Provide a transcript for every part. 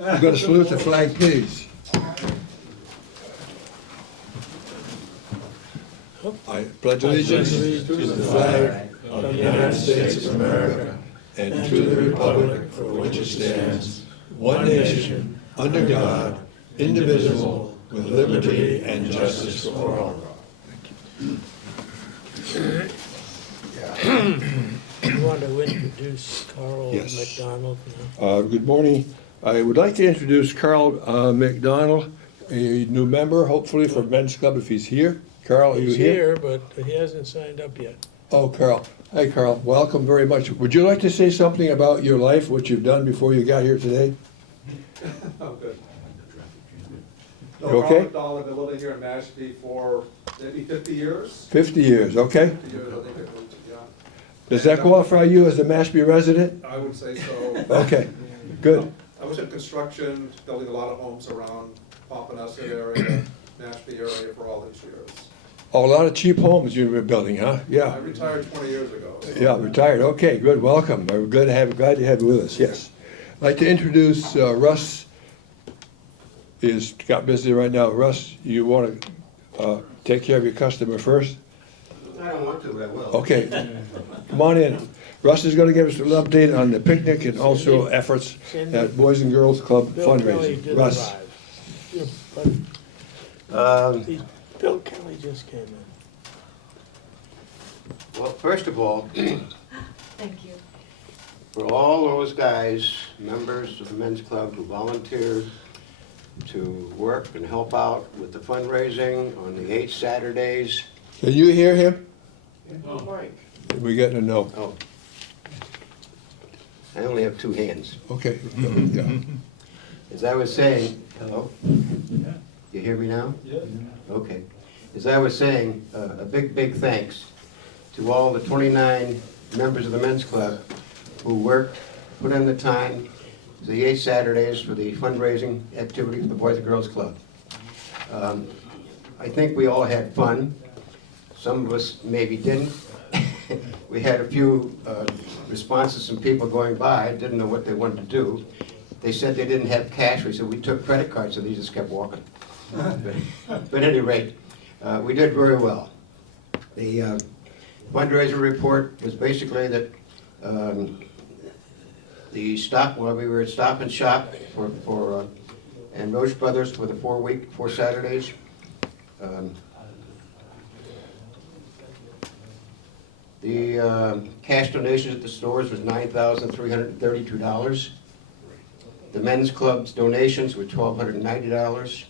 We're going to salute the flag, please. I pledge allegiance to the flag of the United States of America and to the republic for which it stands, one nation, under God, indivisible, with liberty and justice for all. You want to introduce Carl Yes. McDonald now? Good morning. I would like to introduce Carl McDonald, a new member, hopefully, for Men's Club if he's here. Carl, are you He's here? here, but he hasn't signed up yet. Oh, Carl. Hi, Carl. Welcome very much. Would you like to say something about your life, what you've done before you got here today? Oh, good. You okay? Carl, I've been living here in Mashpee for maybe 50 years. 50 years, okay. 50 years, I think it was, yeah. Does that qualify you as a Mashpee resident? I would say so. Okay, good. I was in construction, building a lot of homes around Pompanesett area, Mashpee area for all these years. Oh, a lot of cheap homes you were building, huh? I Yeah. retired 20 years ago. So. Yeah, retired. Okay, good. Welcome. We're glad to have you with us. Yes. I'd like to introduce Russ. Is got busy right now. Russ, you want to take care of your customer first? I don't want to, but I will. Okay. Come on in. Russ is going to give us an update on the picnic and also efforts at Boys and Girls Club Bill Kelly fundraising. did Russ. arrive. Yeah, but Bill Kelly just came in. Well, first of all, Thank you. for all those guys, members of the men's club who volunteered to work and help out with the fundraising on the 8 Saturdays. Can you hear him? Mike. We're getting a no. Oh. I only have 2 hands. Okay. Yeah. As I was saying, hello? You hear me now? Yeah. Okay. As I was saying, a big, big thanks to all the 29 members of the men's club who worked, put in the time, the 8 Saturdays for the fundraising activity for the Boys and Girls Club. I think we all had fun. Some of us maybe didn't. We had a few responses from people going by, didn't know what they wanted to do. They said they didn't have cash. We said we took credit cards, so they just kept walking. But at any rate, we did very well. The fundraiser report was basically that while we were at Stop and Shop and Roche Brothers for the 4 Saturdays. The cash donations at the stores was $9,332. The men's club's donations were $1,290.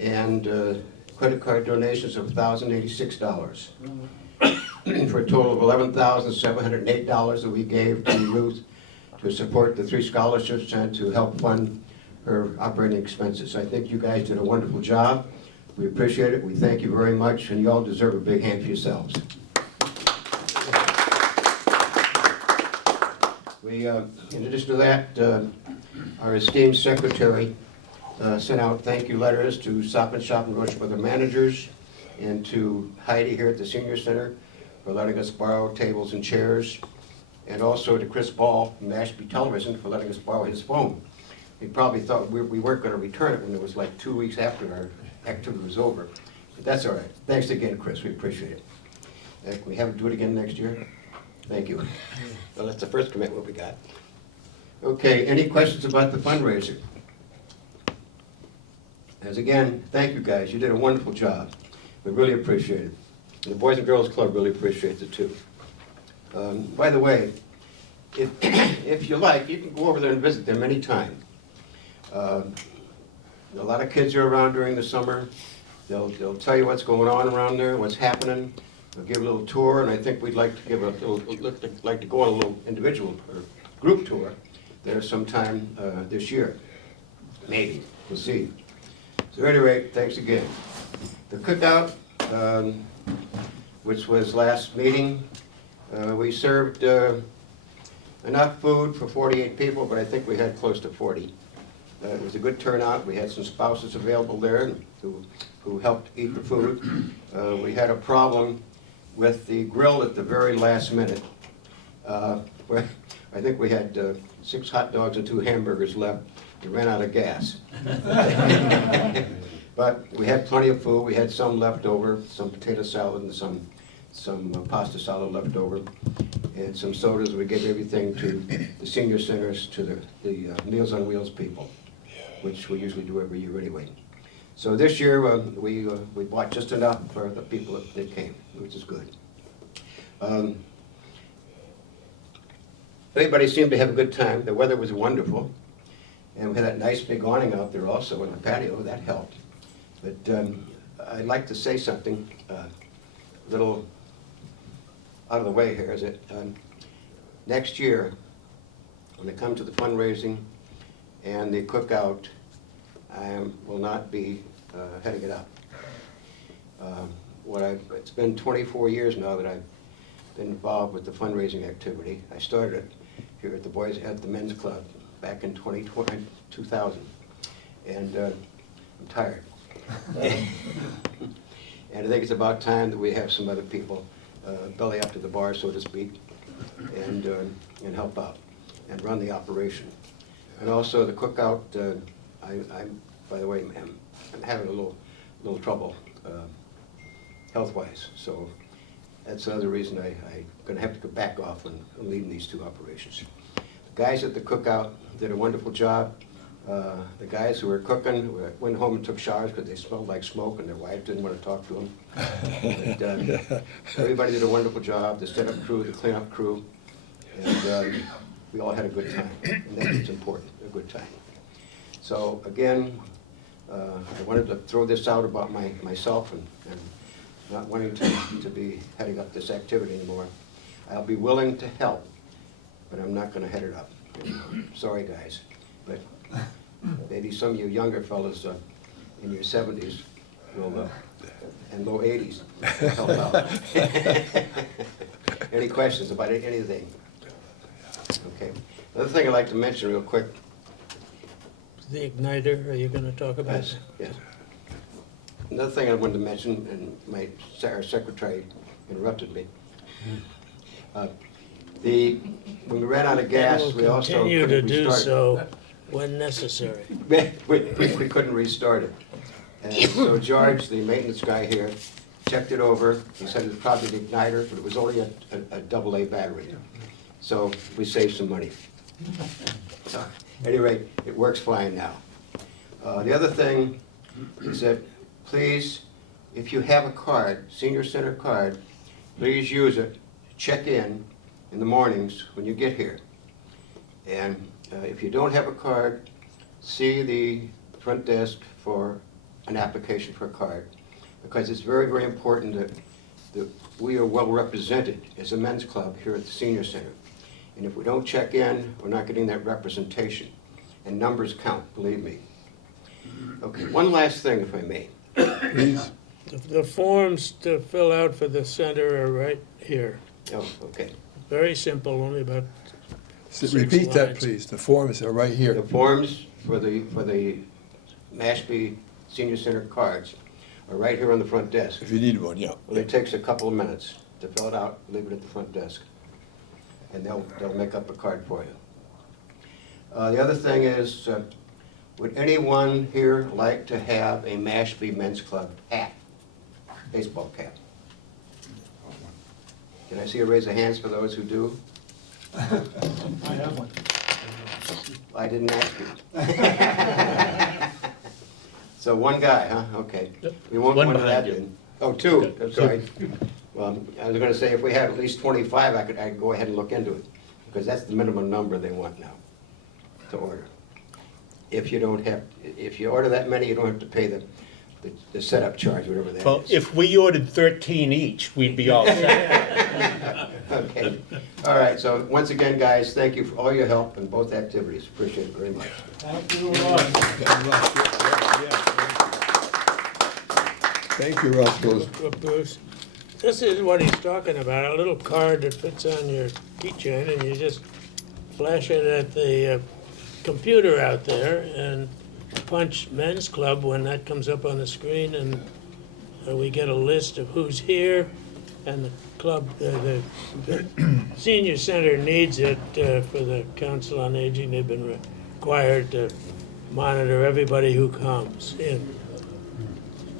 And credit card donations of $1,086. For a total of $11,708 that we gave to Ruth to support the 3 scholarships and to help fund her operating expenses. I think you guys did a wonderful job. We appreciate it. We thank you very much, and you all deserve a big hand for yourselves. In addition to that, our esteemed secretary sent out thank you letters to Stop and Shop and Roche Brother managers and to Heidi here at the Senior Center for letting us borrow tables and chairs, and also to Chris Ball from Mashpee Television for letting us borrow his phone. He probably thought we weren't going to return it when it was like 2 weeks after our activity was over. But that's all right. Thanks again, Chris. We appreciate it. Can we have him do it again next year? Thank you. Well, that's the first commitment we got. Okay, any questions about the fundraiser? As again, thank you guys. You did a wonderful job. We really appreciate it. And the Boys and Girls Club really appreciates it too. By the way, if you like, you can go over there and visit them anytime. A lot of kids are around during the summer. They'll tell you what's going on around there, what's happening. They'll give a little tour, and I think we'd like to give like to go on a little individual or group tour there sometime this year. Maybe. We'll see. So at any rate, thanks again. The cookout, which was last meeting, we served enough food for 48 people, but I think we had close to 40. It was a good turnout. We had some spouses available there who helped eat the food. We had a problem with the grill at the very last minute. Where I think we had 6 hot dogs and 2 hamburgers left. We ran out of gas. But we had plenty of food. We had some left over, some potato salad and some pasta salad left over, and some sodas. We gave everything to the senior centers, to the Meals on Wheels people, which we usually do every year anyway. So this year, we bought just enough for the people that came, which is good. Everybody seemed to have a good time. The weather was wonderful. And we had that nice big awning out there also in the patio. That helped. But I'd like to say something a little out of the way here. Is that next year, when it comes to the fundraising and the cookout, I will not be heading it up. It's been 24 years now that I've been involved with the fundraising activity. I started it here at the men's club back in 2000, and I'm tired. And I think it's about time that we have some other people belly up to the bar, so to speak, and help out and run the operation. And also the cookout. I'm by the way, I'm having a little trouble health-wise, so that's another reason I'm going to have to back off on leading these 2 operations. The guys at the cookout did a wonderful job. The guys who were cooking went home and took showers because they smelled like smoke and their wives didn't want to talk to them. But, everybody did a wonderful job, the setup crew, the cleanup crew, and we all had a good time, and that's important, a good time. So again, I wanted to throw this out about myself and not wanting to be heading up this activity anymore. I'll be willing to help, but I'm not going to head it up anymore. Sorry, guys, but maybe some of you younger fellas in your 70s will, and low 80s will help out. Any questions about anything? Okay. Another thing I'd like to mention real quick. The igniter, are you going to talk about Yes, yes. Another thing I wanted to mention, and our secretary interrupted me. When we ran out of gas, we also continue to couldn't do restart so when necessary. we couldn't restart it. And so George, the maintenance guy here, checked it over. He said it was probably the igniter, but it was only a AA battery. So we saved some money. So, at any rate, it works fine now. The other thing is that, please, if you have a card, senior center card, please use it. Check in the mornings when you get here. And if you don't have a card, see the front desk for an application for a card, because it's very, very important that we are well represented as a men's club here at the senior center. And if we don't check in, we're not getting that representation. And numbers count, believe me. Okay, one last thing, if I may. Please. The forms to fill out for the center are right here. Oh, okay. Very simple, only about Repeat that, lines. please. The forms are right here. The forms for the Mashpee Senior Center cards are right here on the front desk. If you need one, yeah. Only takes a couple of minutes to fill it out, leave it at the front desk, and they'll make up a card for you. The other thing is, would anyone here like to have a Mashpee Men's Club hat, baseball cap? Can I see a raise of hands for those who do? I have one. I didn't ask you. So one guy, huh? Okay. We won't One go into that behind you. then. Oh, 2, I'm sorry. Well, I was gonna say, if we had at least 25, I could go ahead and look into it, because that's the minimum number they want now to order. If you order that many, you don't have to pay the setup charge, whatever that is. Well, if we ordered 13 each, we'd be all set. Okay. All right, so once again, guys, thank you for all your help in both activities. Appreciate it very much. Thank you, Russ. Thank you, Russ. Bruce. This is what he's talking about, a little card that fits on your keychain, and you just flash it at the computer out there and punch Men's Club when that comes up on the screen, and we get a list of who's here, and the club, the senior center needs it for the Council on Aging. They've been required to monitor everybody who comes in.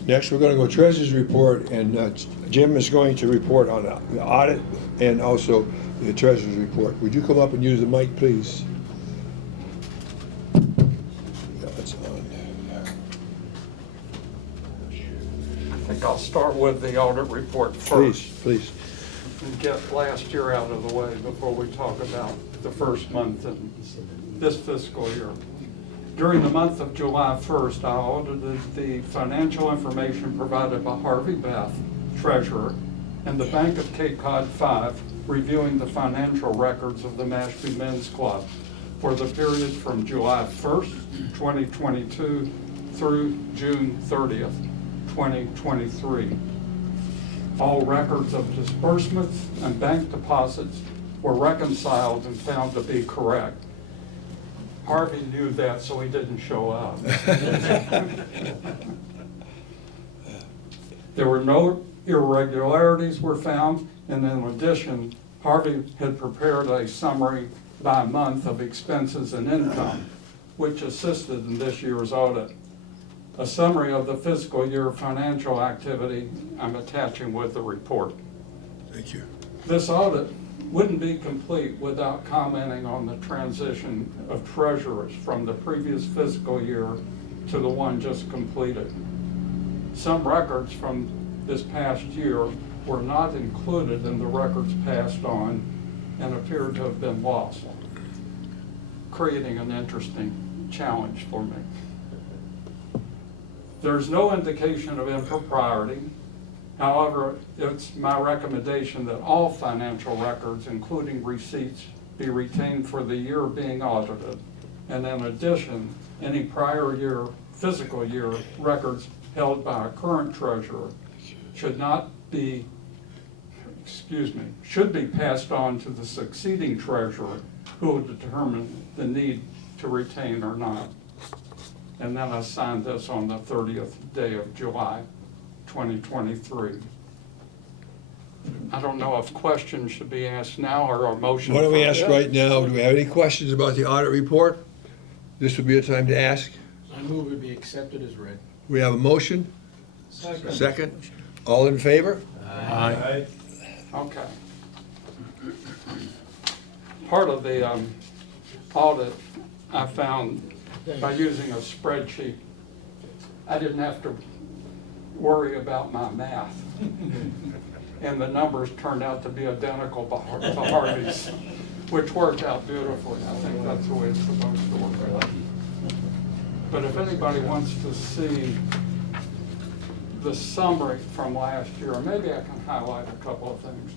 Next, we're going to go Treasurer's Report, and Jim is going to report on the audit and also the Treasurer's Report. Would you come up and use the mic, please? Yeah, it's on. I think I'll start with the audit report first. Please. And get last year out of the way before we talk about the first month in this fiscal year. During the month of July 1st, I audited the financial information provided by Harvey Beth, treasurer, and the Bank of Cape Cod 5, reviewing the financial records of the Mashpee Men's Club for the period from July 1st, 2022 through June 30th, 2023. All records of disbursements and bank deposits were reconciled and found to be correct. Harvey knew that, so he didn't show up. There were no irregularities were found, and in addition, Harvey had prepared a summary by month of expenses and income, which assisted in this year's audit. A summary of the fiscal year financial activity I'm attaching with the report. Thank you. This audit wouldn't be complete without commenting on the transition of treasurers from the previous fiscal year to the one just completed. Some records from this past year were not included in the records passed on and appear to have been lost, creating an interesting challenge for me. There's no indication of impropriety. However, it's my recommendation that all financial records, including receipts, be retained for the year being audited. And in addition, any prior year, fiscal year records held by a current treasurer should be passed on to the succeeding treasurer, who will determine the need to retain or not. And then I signed this on the 30th day of July, 2023. I don't know if questions should be asked now or a motion. Why don't we first. ask right now, do we have any questions about the audit report? This would be a time to ask. I move it be accepted as read. We have a motion? Second? All in favor? Aye. Okay. Part of the audit I found by using a spreadsheet, I didn't have to worry about my math. And the numbers turned out to be identical to Harvey's, which worked out beautifully. I think that's the way it's supposed to work out. But if anybody wants to see the summary from last year, maybe I can highlight a couple of things.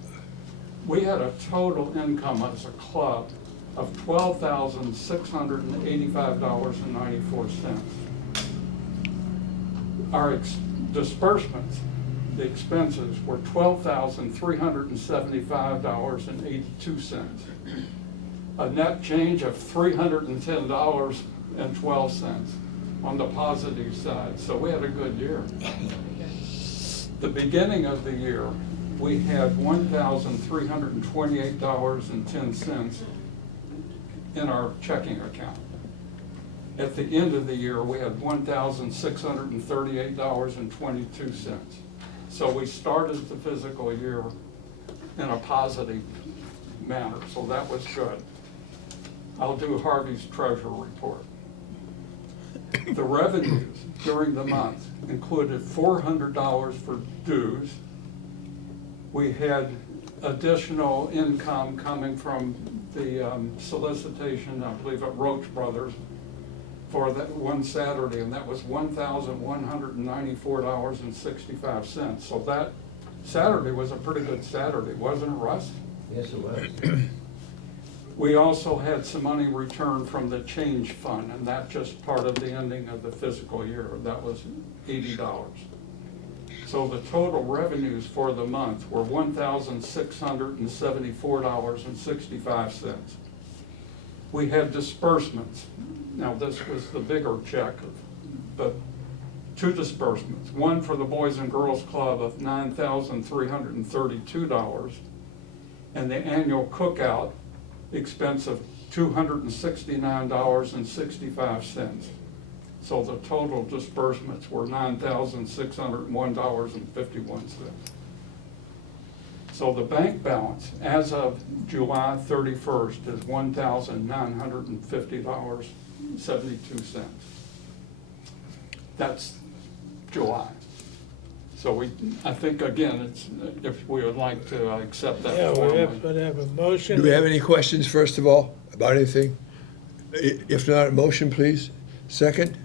We had a total income as a club of $12,685.94. Our disbursements, the expenses, were $12,375.82. A net change of $310.12 on the positive side. So we had a good year. The beginning of the year, we had $1,328.10 in our checking account. At the end of the year, we had $1,638.22. So we started the fiscal year in a positive manner, so that was good. I'll do Harvey's treasurer report. The revenues during the month included $400 for dues. We had additional income coming from the solicitation, I believe at Roach Brothers, for that one Saturday, and that was $1,194.65. So that Saturday was a pretty good Saturday, wasn't it, Russ? Yes, it was. We also had some money returned from the change fund, and that's just part of the ending of the fiscal year. That was $80. So the total revenues for the month were $1,674.65. We had disbursements. Now, this was the bigger check, but two disbursements, one for the Boys and Girls Club of $9,332, and the annual cookout expense of $269.65. So the total disbursements were $9,601.51. So the bank balance as of July 31st is $1,950.72. That's July. So I think again, it's, if we would like to accept that Yeah, we formally. have a motion. Do we have any questions, first of all, about anything? If not, a motion, please. Second?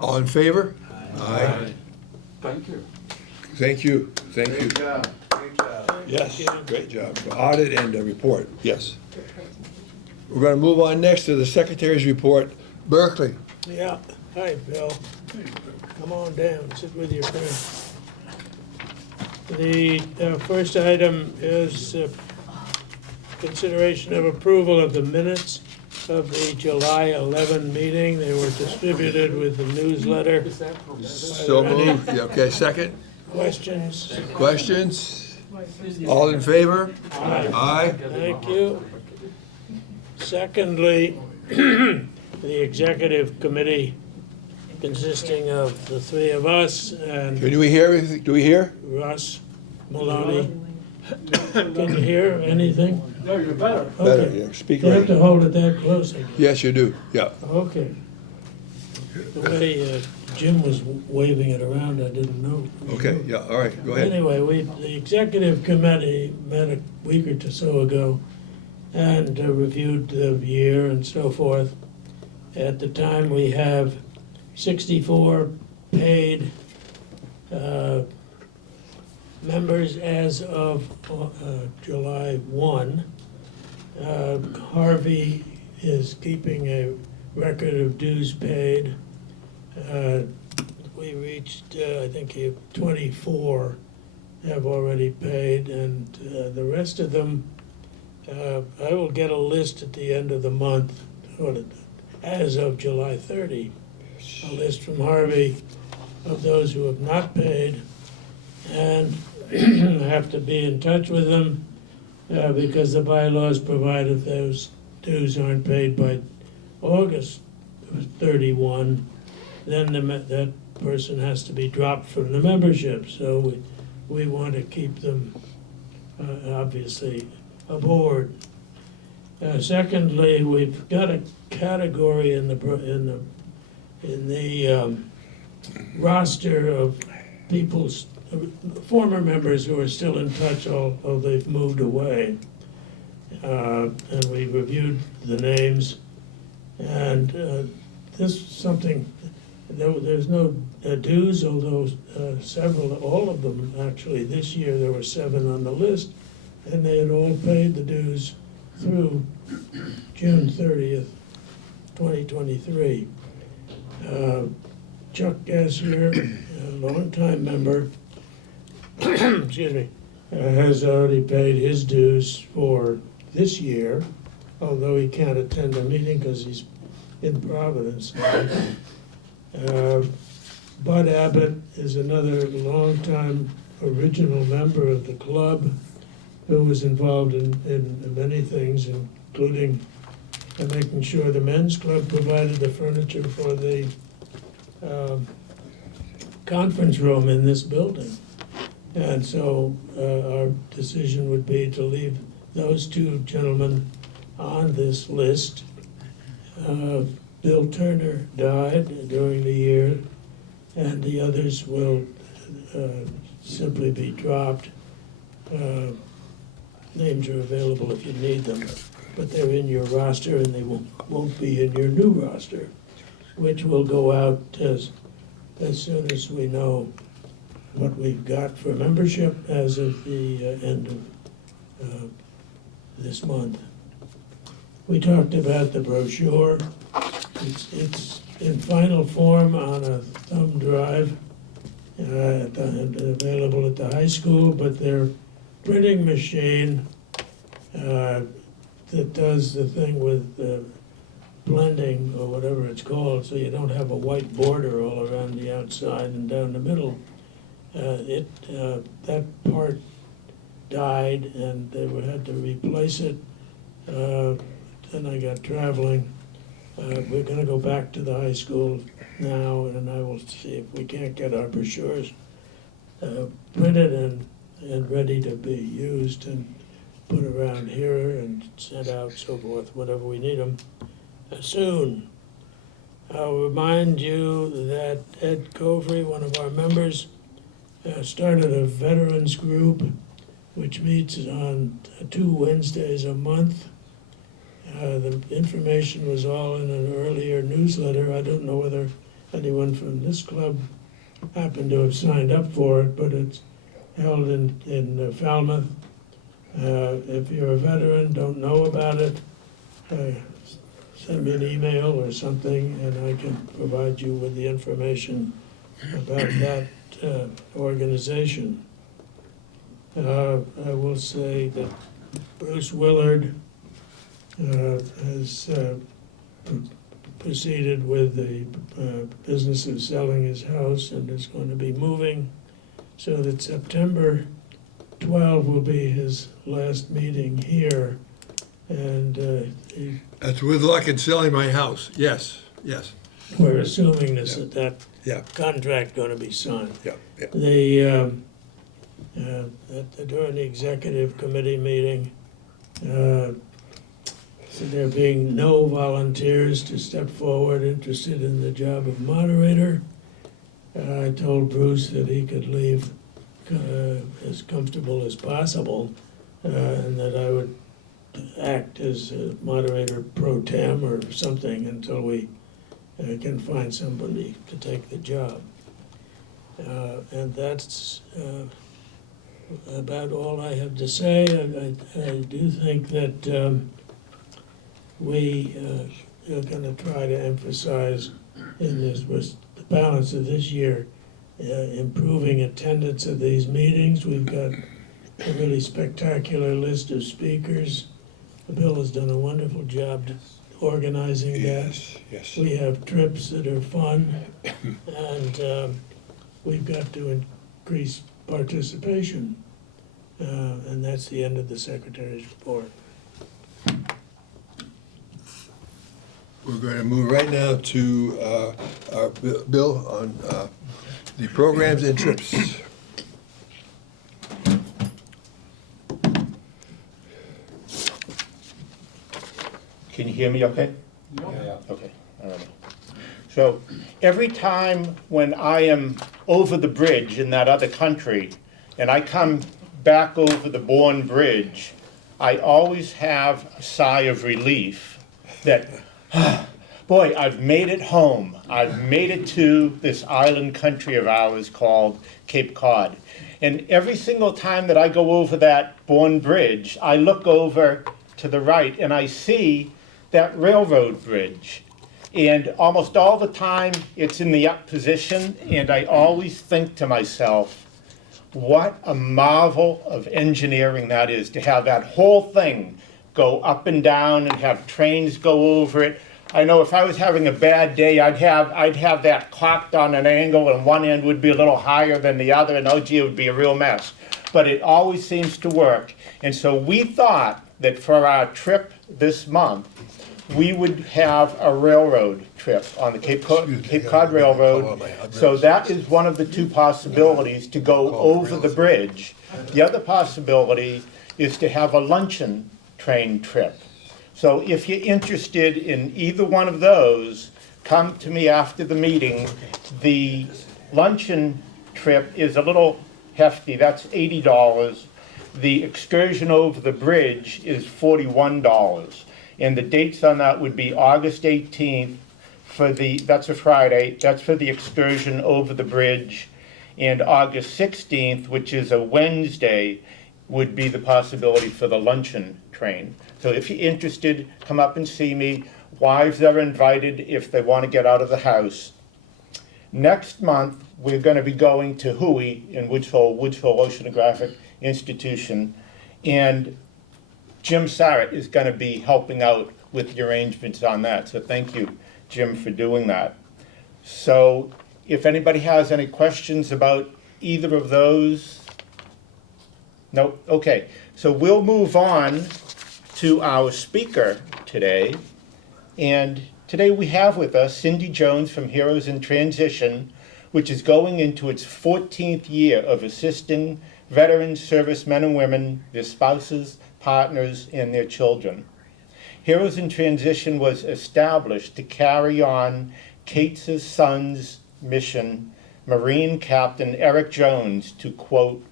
All in favor? Aye. Thank you. Thank you, thank you. Great job, great job. Yes, great job. Audit and the report, yes. We're gonna move on next to the Secretary's report. Berkeley. Yeah, hi, Bill. Come on down, sit with your friend. The first item is consideration of approval of the minutes of the July 11 meeting. They were distributed with the newsletter. Is that permitted? So moved. Yeah, okay, second. Questions? Questions? All in favor? Aye. Aye. Thank you. Secondly, the executive committee consisting of the three of us and Do we hear everything? Do we hear? Russ Maloney. Can you hear anything? No, you're better. Better, Okay. yeah, speak You have to right. hold it that close, I guess. Yes, you do, yeah. Okay. The way Jim was waving it around, I didn't know. Okay, yeah, all right, go ahead. Anyway, the executive committee met a week or so ago and reviewed the year and so forth. At the time, we have 64 paid members as of July 1. Harvey is keeping a record of dues paid. We reached, I think, 24 have already paid, and the rest of them, I will get a list at the end of the month, as of July 30, a list from Harvey of those who have not paid, and I have to be in touch with them because the bylaws provide if those dues aren't paid by August 31, then that person has to be dropped from the membership. So we want to keep them obviously aboard. Secondly, we've got a category in the roster of people's former members who are still in touch, although they've moved away. And we reviewed the names, and this is something, there's no dues, although all of them, actually, this year, there were 7 on the list, and they had all paid the dues through June 30th, 2023. Chuck Gassier, a longtime member, excuse me, has already paid his dues for this year, although he can't attend a meeting because he's in Providence now. Bud Abbott is another longtime original member of the club who was involved in many things, including making sure the men's club provided the furniture for the conference room in this building. And so our decision would be to leave those 2 gentlemen on this list. Bill Turner died during the year, and the others will simply be dropped. Names are available if you need them, but they're in your roster and they won't be in your new roster, which will go out as soon as we know what we've got for membership as of the end of this month. We talked about the brochure. It's in final form on a thumb drive and available at the high school, but their printing machine that does the thing with blending, or whatever it's called, middle, so you don't have a white border all around the outside and down the middle. That part died, and they had to replace it. Then I got traveling. We're gonna go back to the high school now, and I will see if we can't get our brochures printed and ready to be used and put around here and sent out, so forth, whatever we need them, soon. I'll remind you that Ed Covey, one of our members, started a veterans group which meets on 2 Wednesdays a month. The information was all in an earlier newsletter. I don't know whether anyone from this club happened to have signed up for it, but it's held in Falmouth. If you're a veteran, don't know about it, send me an email or something, and I can provide you with the information about that organization. I will say that Bruce Willard has proceeded with the business of selling his house and is going to be moving, so that September 12 will be his last meeting here. And That's with luck in selling my house. Yes, yes. we're assuming that Yeah, contract going to be signed. yeah, yeah. During the executive committee meeting, so there being no volunteers to step forward interested in the job of moderator, I told Bruce that he could leave as comfortable as possible, and that I would act as a moderator pro tem or something until we can find somebody to take the job. And that's about all I have to say. I do think that we are going to try to emphasize in this, the balance of this year, improving attendance at these meetings. We've got a really spectacular list of speakers. Bill has done a wonderful job organizing that. Yes, yes. We have trips that are fun, and we've got to increase participation. And that's the end of the Secretary's report. We're going to move right now to our bill on the programs and trips. Can you hear me okay? Okay, I don't know. So every time when I am over the bridge in that other country and I come back over the Bourne Bridge, I always have a sigh of relief that, boy, I've made it home. I've made it to this island country of ours called Cape Cod. And every single time that I go over that Bourne Bridge, I look over to the right and I see that railroad bridge. And almost all the time it's in the up position, and I always think to myself, what a marvel of engineering that is, to have that whole thing go up and down and have trains go over it. I know if I was having a bad day, I'd have that cocked on an angle, and one end would be a little higher than the other, and oh gee, it would be a real mess. But it always seems to work. And so we thought that for our trip this month, we would have a railroad trip on the Cape Cod Railroad. So that is one of the two possibilities, to go over the bridge. The other possibility is to have a luncheon train trip. So if you're interested in either one of those, come to me after the meeting. The luncheon trip is a little hefty, that's $80. The excursion over the bridge is $41. And the dates on that would be August 18th that's a Friday, that's for the excursion over the bridge. And August 16th, which is a Wednesday, would be the possibility for the luncheon train. So if you're interested, come up and see me. Wives are invited if they want to get out of the house. Next month, we're going to be going to Hui in Woodsville Oceanographic Institution. And Jim Sarrett is going to be helping out with the arrangements on that. So thank you, Jim for doing that. So if anybody has any questions about either of those, no, okay. So we'll move on to our speaker today. And today we have with us Cindy Jones from Heroes in Transition, which is going into its 14th year of assisting veteran servicemen and women, their spouses, partners, and their children. Heroes in Transition was established to carry on Kate's son's mission, Marine Captain Eric Jones, to, quote,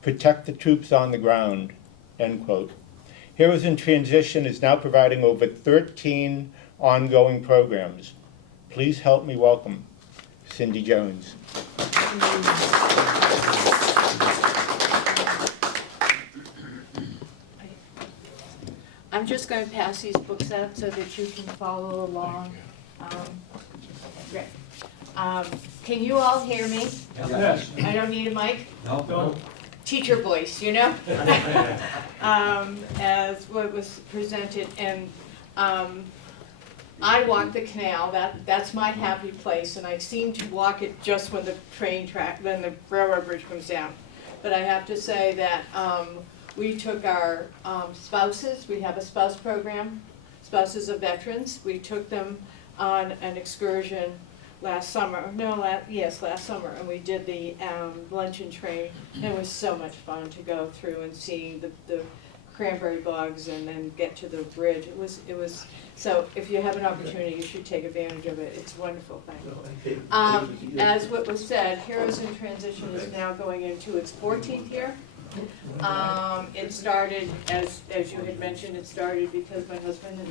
protect the troops on the ground, end quote. Heroes in Transition is now providing over 13 ongoing programs. Please help me welcome Cindy Jones. I'm just going to pass these books out so that you can follow along. Great. Can you all hear me? Yes. I don't need a mic? No. Teacher voice, you know? As what was presented, and I walk the canal, that's my happy place, and I seem to walk it just when the when the railroad bridge comes down. But I have to say that we took our spouses, we have a spouse program, spouses of veterans. We took them on an excursion last summer, last summer, and we did the luncheon train. And it was so much fun to go through and see the cranberry bogs and then get to the bridge. It was, so if you have an opportunity, you should take advantage of it. It's a wonderful thing. As what was said, Heroes in Transition is now going into its 14th year. It started, as you had mentioned, it started because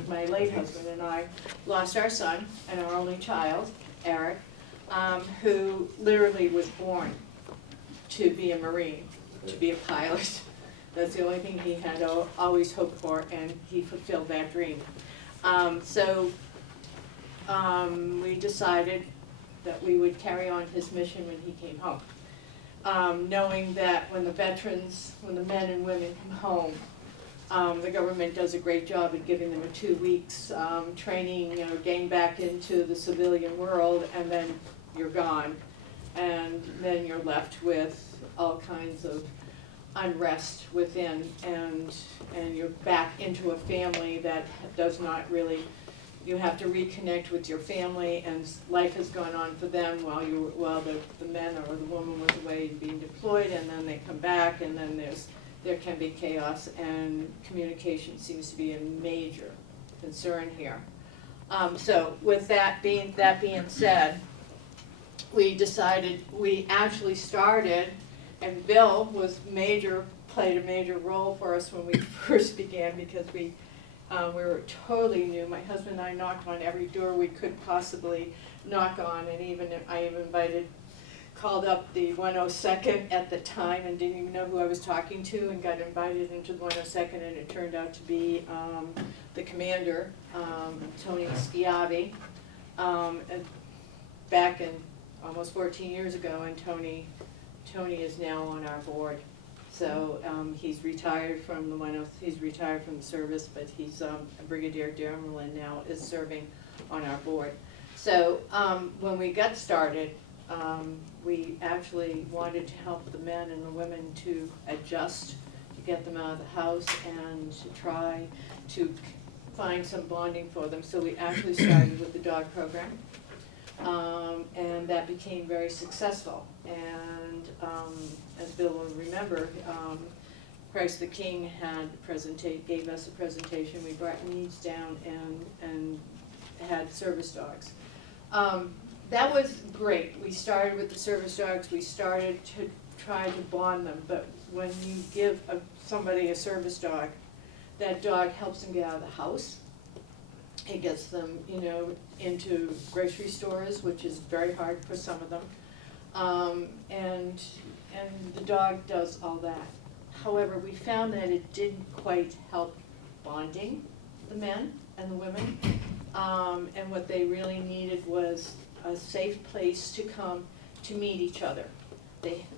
my late husband and I lost our son and our only child, Eric, who literally was born to be a Marine, to be a pilot. That's the only thing he had always hoped for, and he fulfilled that dream. We decided that we would carry on his mission when he came home. Knowing that when the men and women come home, the government does a great job at giving them a 2 weeks training, getting back into the civilian world, and then you're gone. And then you're left with all kinds of unrest within, and you're back into a family that does not really, you have to reconnect with your family, and life has gone on for them while the men or the woman was away being deployed, and then they come back, and then there can be chaos, and communication seems to be a major concern here. So with that being said, we actually started, and Bill played a major role for us when we first began, because we were totally new. My husband and I knocked on every door we could possibly knock on, and I called up the 102nd at the time and didn't even know who I was talking to, and got invited into the 102nd, and it turned out to be the commander, Tony Schiavi, back in almost 14 years ago, and Tony is now on our board. So he's retired from the service, but he's a brigadier general and now is serving on our board. So when we got started, we actually wanted to help the men and the women to adjust, to get them out of the house, and to try to find some bonding for them. So we actually started with the dog program. And that became very successfand as Bill will remember, Christ the King gave us a presentation. We brought needs down and had service dogs. That was great. We started with the service dogs. We started to try to bond them, but when you give somebody a service dog, that dog helps them get out of the house. It gets them, into grocery stores, which is very hard for some of them. And the dog does all that. However, we found that it didn't quite help bonding the men and the women. And what they really needed was a safe place to come to meet each other.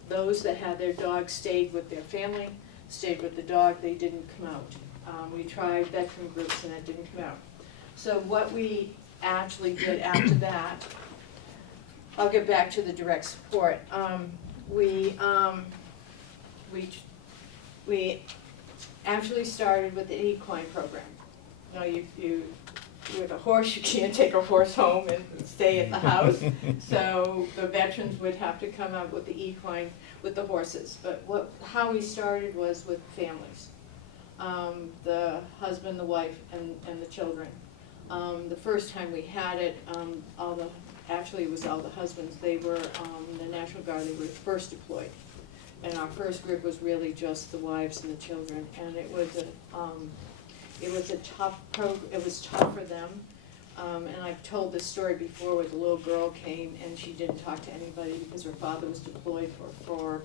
Those that had their dogs stayed with their family, stayed with the dog, they didn't come out. We tried veteran groups and that didn't come out. So what we actually did after that, I'll get back to the direct support. We actually started with the equine program. Now, with a horse, you can't take a horse home and stay at the house. So the veterans would have to come up with the equine, with the horses. But how we started was with families. The husband, the wife, and the children. The first time we had it, actually it was all the husbands. They were the National Guard, they were first deployed. And our first group was really just the wives and the children. And it was a tough it was tough for them. And I've told this story before where the little girl came and she didn't talk to anybody because her father was deployed for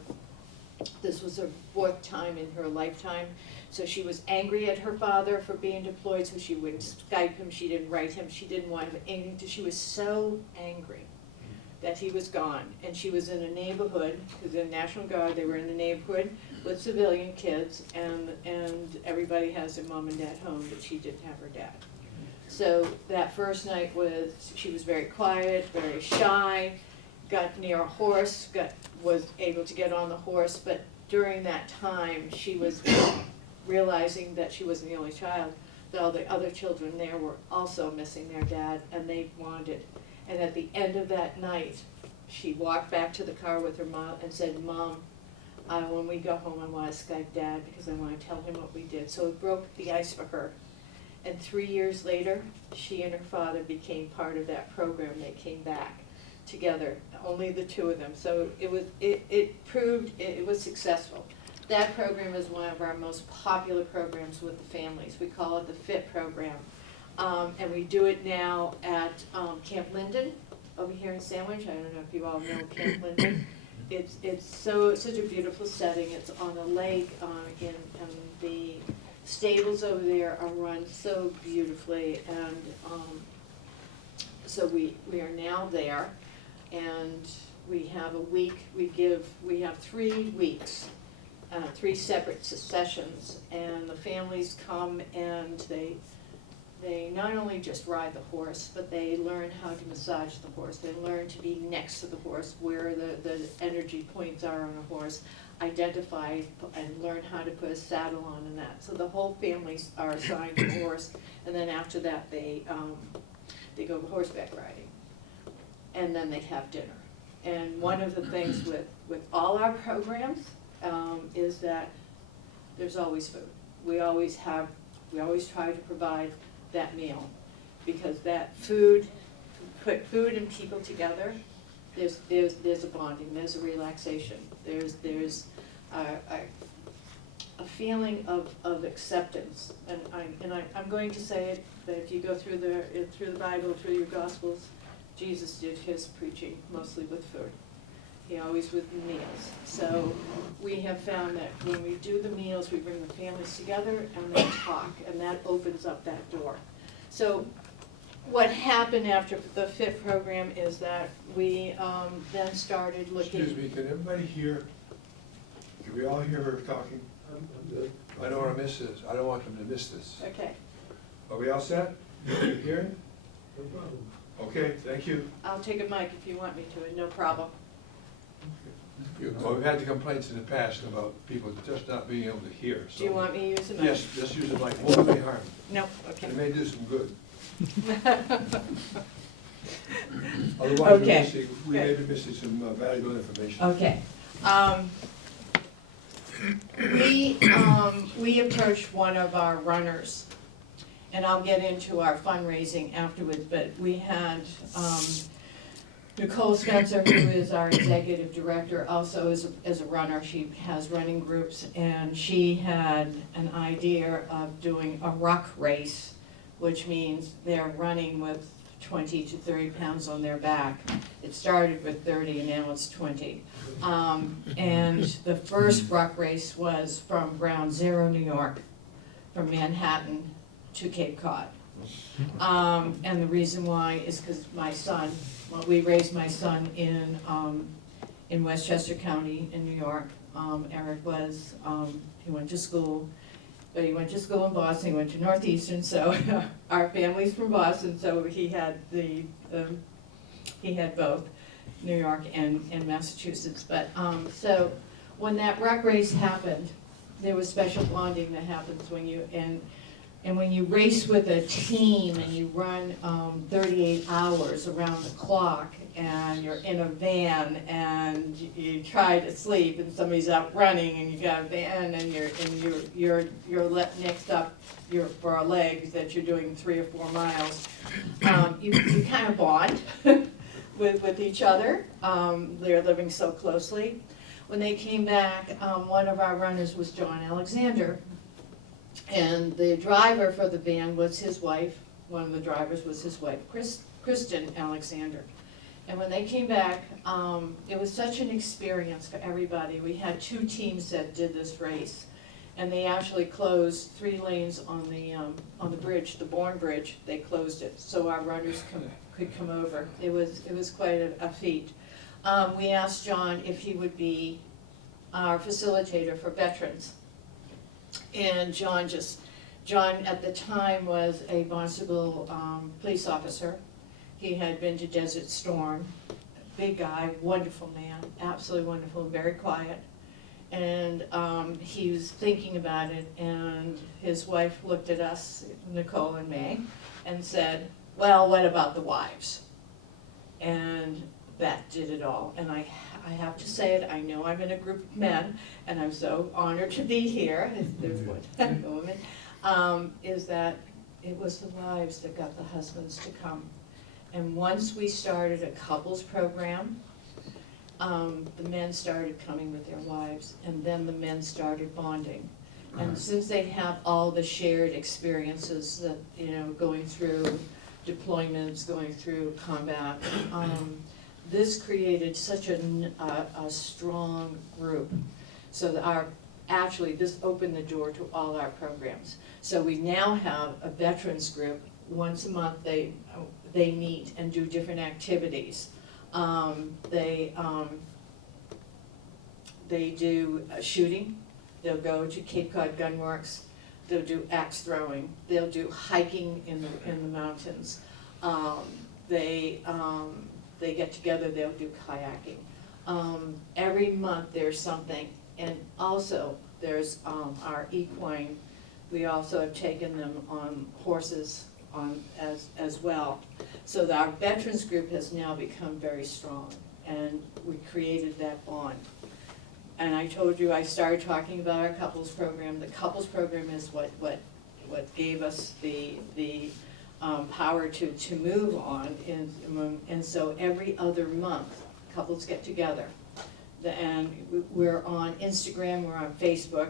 this was her 4th time in her lifetime. So she was angry at her father for being deployed, so she wouldn't Skype him, she didn't write him, she didn't want him anything to, she was so angry that he was gone. And she was in a neighborhood, because in National Guard, they were in the neighborhood with civilian kids, and everybody has their mom and dad home, but she didn't have her dad. So that first night she was very quiet, very shy, got near a horse, was able to get on the horse, but during that time, she was realizing that she wasn't the only child, that all the other children there were also missing their dad, and they wanted. And at the end of that night, she walked back to the car with her mom and said, "Mom, when we go home, I want to Skype Dad because I want to tell him what we did." So it broke the ice for her. And 3 years later, she and her father became part of that program. They came back together, only the two of them. So it proved it was successful. That program is one of our most popular programs with the families. We call it the FIT program. And we do it now at Camp Linden over here in Sandwich. I don't know if you all know Camp Linden. It's such a beautiful setting. It's on a lake, and the stables over there are run so beautifully. And so we are now there, and we have a week. We have 3 weeks. 3 separate sessions, and the families come and they not only just ride the horse, but they learn how to massage the horse. They learn to be next to the horse, where the energy points are on a horse, identify and learn how to put a saddle on and that. So the whole families are assigned a horse, and then after that they go horseback riding, and then they have dinner. And one of the things with all our programs is that there's always food. We always try to provide that meal, because that food, put food and people together, there's a bonding, there's a relaxation, there's a feeling of acceptance. And I'm going to say it, that if you go through the Bible, through your Gospels, Jesus did his preaching mostly with food. He always with meals. So we have found that when we do the meals, we bring the families together and they talk, and that opens up that door. So what happened after the FIT program is that we then started looking. Excuse me, can everybody hear? Can we all hear her talking? I'm good. I don't want to miss this. I don't want them to miss this. Okay. Are we all set? You hearing? No problem. Okay, thank you. I'll take a mic if you want me to, no problem. Well, we've had the complaints in the past about people just not being able to hear. So. Do you want me to use the mic? Yes, just use the mic. Won't do any harm. No, okay. It may do some good. Otherwise, Okay. we may be missing some valuable information. Okay. We approached one of our runners, and I'll get into our fundraising afterwards, but we had Nicole Spencer, who is our executive director, also is a runner. She has running groups, and she had an idea of doing a ruck race, which means they're running with 20 to 30 pounds on their back. It started with 30 and now it's 20. And the first ruck race was from Ground Zero, New York, from Manhattan to Cape Cod. And the reason why is because my son, we raised my son in Westchester County in New York. Eric he went to school, but he went to school in Boston, he went to Northeastern, so our family's from Boston, so he had both New York and Massachusetts. But, so when that ruck race happened, there was special bonding that happens when you, and when you race with a team and you run 38 hours around the clock, and you're in a van and you try to sleep and somebody's out running and you got a van and you're next up for our legs that you're doing 3 or 4 miles, you kind of bond with each other. They're living so closely. When they came back, one of our runners was John Alexander, and the driver for the van was his wife. One of the drivers was his wife, Kristen Alexander. And when they came back, it was such an experience for everybody. We had 2 teams that did this race, and they actually closed 3 lanes on the bridge, the Bourne Bridge. They closed it so our runners could come over. It was quite a feat. We asked John if he would be our facilitator for veterans, and John at the time was a Barnstable police officer. He had been to Desert Storm, big guy, wonderful man, absolutely wonderful, very quiet. And he was thinking about it, and his wife looked at us, Nicole and May, and said, well, what about the wives? And that did it all. And I have to say it, I know I'm in a group of men, and I'm so honored to be here, if there's one woman, is that it was the wives that got the husbands to come. And once we started a couples program, the men started coming with their wives, and then the men started bonding. And since they have all the shared experiences that, going through deployments, going through combat, this created such a strong group. So that this opened the door to all our programs. So we now have a veterans group. Once a month they meet and do different activities. They do shooting. They'll go to Cape Cod Gun Works. They'll do axe throwing. They'll do hiking in the mountains. They get together. They'll do kayaking. Every month there's something, and also there's our equine. We also have taken them on horses as well. So our veterans group has now become very strong, and we created that bond. And I told you, I started talking about our couples program. The couples program is what gave us the power to move on. And so every other month, couples get together. And we're on Instagram, we're on Facebook.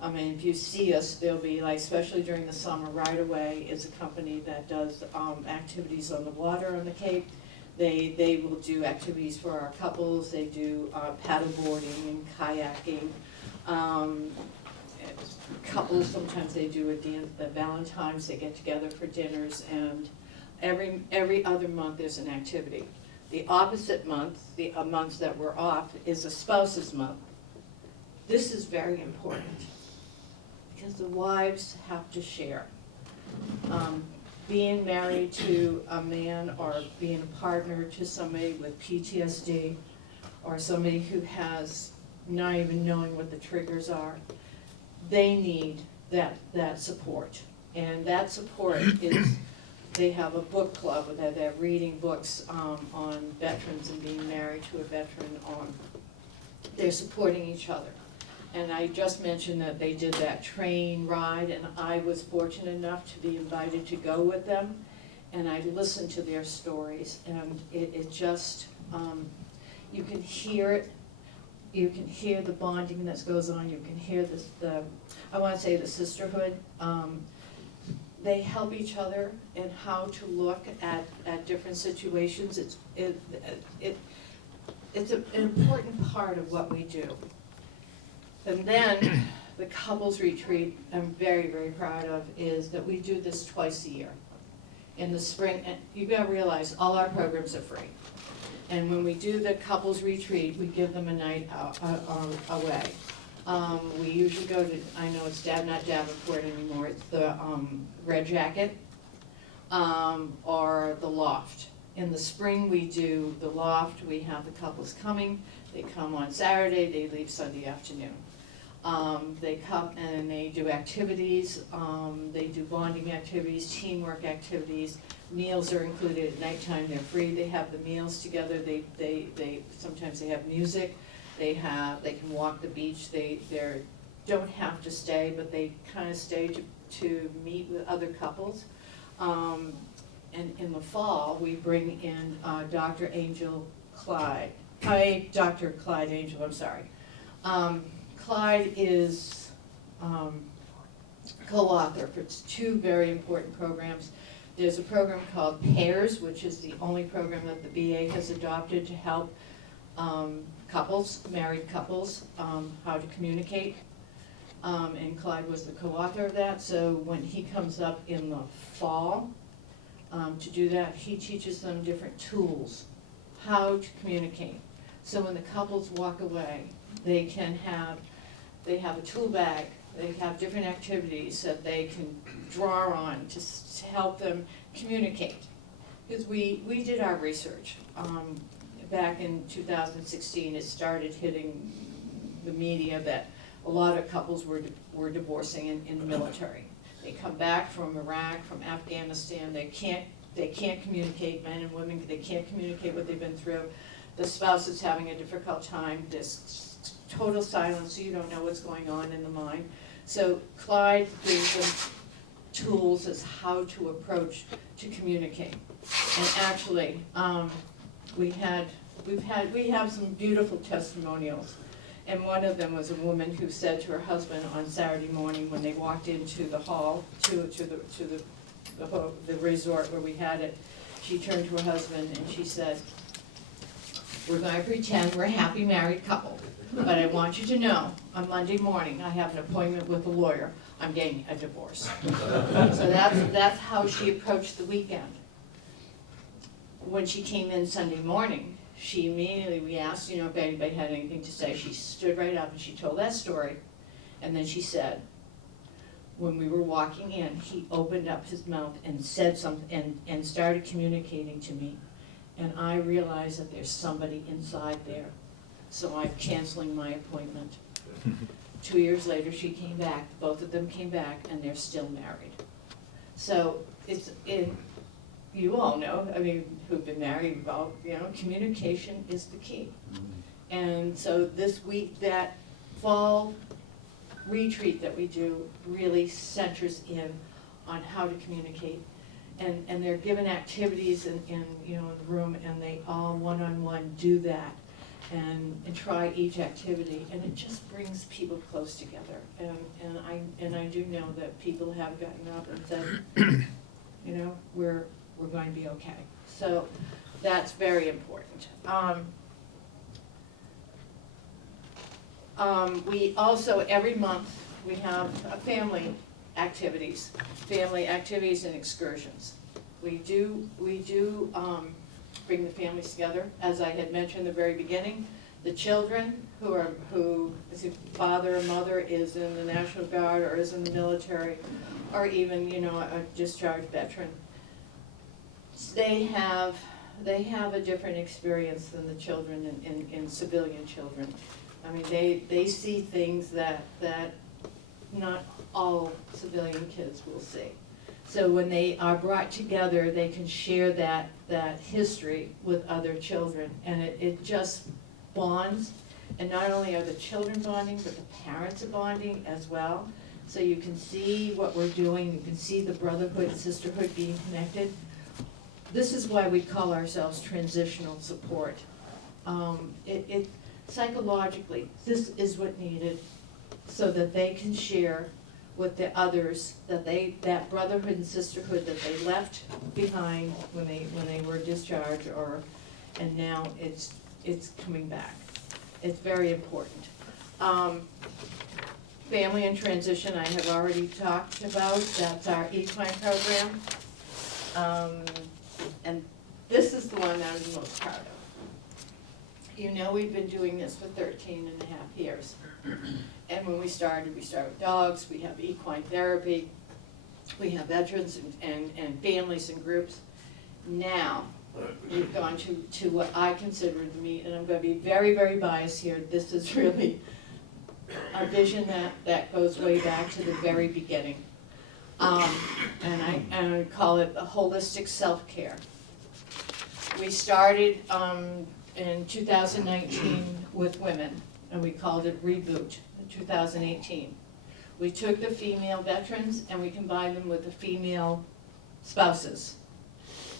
I mean, if you see us, there'll be, like, especially during the summer, Right Away is a company that does activities on the water on the Cape. They will do activities for our couples. They do paddleboarding and kayaking. Couples, sometimes they do a dance, the Valentine's, they get together for dinners, and every other month there's an activity. The opposite month, the months that we're off, is a spouse's month. This is very important, because the wives have to share. Being married to a man, or being a partner to somebody with PTSD, or somebody who has not even knowing what the triggers are, they need that support. And that support is, they have a book club where they're reading books on veterans and being married to a veteran. They're supporting each other. And I just mentioned that they did that train ride, and I was fortunate enough to be invited to go with them. And I listened to their stories, and it just, you can hear it. You can hear the bonding that goes on. You can hear I want to say the sisterhood. They help each other in how to look at different situations. It's an important part of what we do. And then the couples retreat I'm very, very proud of is that we do this twice a year. In the spring, and you gotta realize all our programs are free. And when we do the couples retreat, we give them a night away. We usually go to, I know it's not Davenport anymore, it's the Red Jacket, or the Loft. In the spring, we do the Loft, we have the couples coming, they come on Saturday, they leave Sunday afternoon. They come and they do activities, they do bonding activities, teamwork activities, meals are included at nighttime, they're free, they have the meals together, sometimes they have music, they can walk the beach, they don't have to stay, but they kind of stay to meet with other couples. And in the fall, we bring in Dr. Clyde Angel, I'm sorry. Clyde is co-author for 2 very important programs. There's a program called PAIRS, which is the only program that the VA has adopted to help married couples, how to communicate. And Clyde was the co-author of that, so when he comes up in the fall to do that, he teaches them different tools, how to communicate. So when the couples walk away, they have a tool bag, they have different activities that they can draw on to help them communicate. Because we did our research. Back in 2016, it started hitting the media that a lot of couples were divorcing in the military. They come back from Iraq, from Afghanistan, they can't communicate, men and women, they can't communicate what they've been through. The spouse is having a difficult time, there's total silence, so you don't know what's going on in the mind. So Clyde gives them tools as how to approach to communicate. And actually, we have some beautiful testimonials. And one of them was a woman who said to her husband on Saturday morning when they walked into the hall, to the resort where we had it, she turned to her husband and she said, "We're going to pretend we're a happy married couple, but I want you to know, on Monday morning, I have an appointment with a lawyer. I'm getting a divorce." So that's how she approached the weekend. When she came in Sunday morning, she immediately, we asked, if anybody had anything to say. She stood right up and she told that story. And then she said, when we were walking in, he opened up his mouth and said something and started communicating to me. And I realized that there's somebody inside there. So I'm canceling my appointment. 2 years later, she came back, both of them came back, and they're still married. So you all know, who've been married, about, communication is the key. And so this week, that fall retreat that we do really centers in on how to communicate. And they're given activities in the room, and they all one-on-one do that and try each activity, and it just brings people close together. And I do know that people have gotten up and said, we're going to be okay. So that's very important. We also, every month, we have family activities and excursions. We do bring the families together. As I had mentioned at the very beginning, the children who father or mother is in the National Guard or is in the military, or even a discharged veteran, they have a different experience than the children in civilian children. They see things that not all civilian kids will see. So when they are brought together, they can share that history with other children, and it just bonds. And not only are the children bonding, but the parents are bonding as well. So you can see what we're doing, you can see the brotherhood and sisterhood being connected. This is why we call ourselves transitional support. Psychologically, this is what needed so that they can share with the others that brotherhood and sisterhood that they left behind when they were discharged, and now it's coming back. It's very important. Family and transition I have already talked about. That's our equine program. And this is the one that I'm most proud of. You know, we've been doing this for 13 and a half years. And when we started with dogs, we have equine therapy, we have veterans and families and groups. Now, we've gone to what I consider the meat, and I'm gonna be very, very biased here. This is really a vision that goes way back to the very beginning. And I call it a holistic self-care. We started in 2019 with women, and we called it Reboot in 2018. We took the female veterans and we combined them with the female spouses.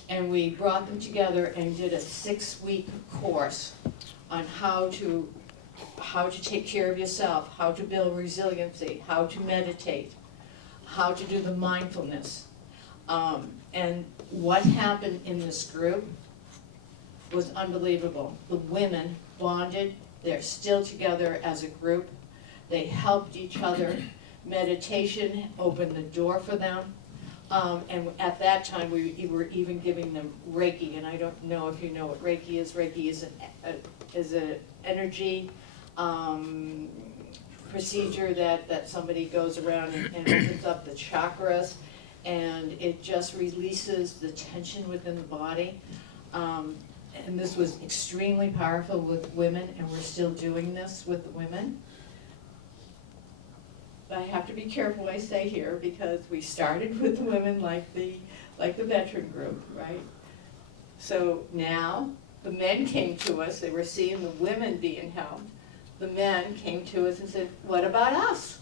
And we brought them together and did a 6-week course on how to take care of yourself, how to build resiliency, how to meditate, how to do the mindfulness. And what happened in this group was unbelievable. The women bonded, they're still together as a group. They helped each other. Meditation opened the door for them. And at that time, we were even giving them Reiki, and I don't know if you know what Reiki is. Reiki is an energy procedure that somebody goes around and opens up the chakras, and it just releases the tension within the body. And this was extremely powerful with women, and we're still doing this with the women. But I have to be careful what I say here, because we started with the women like the veteran group, right? So now the men came to us, they were seeing the women being helped. The men came to us and said, what about us?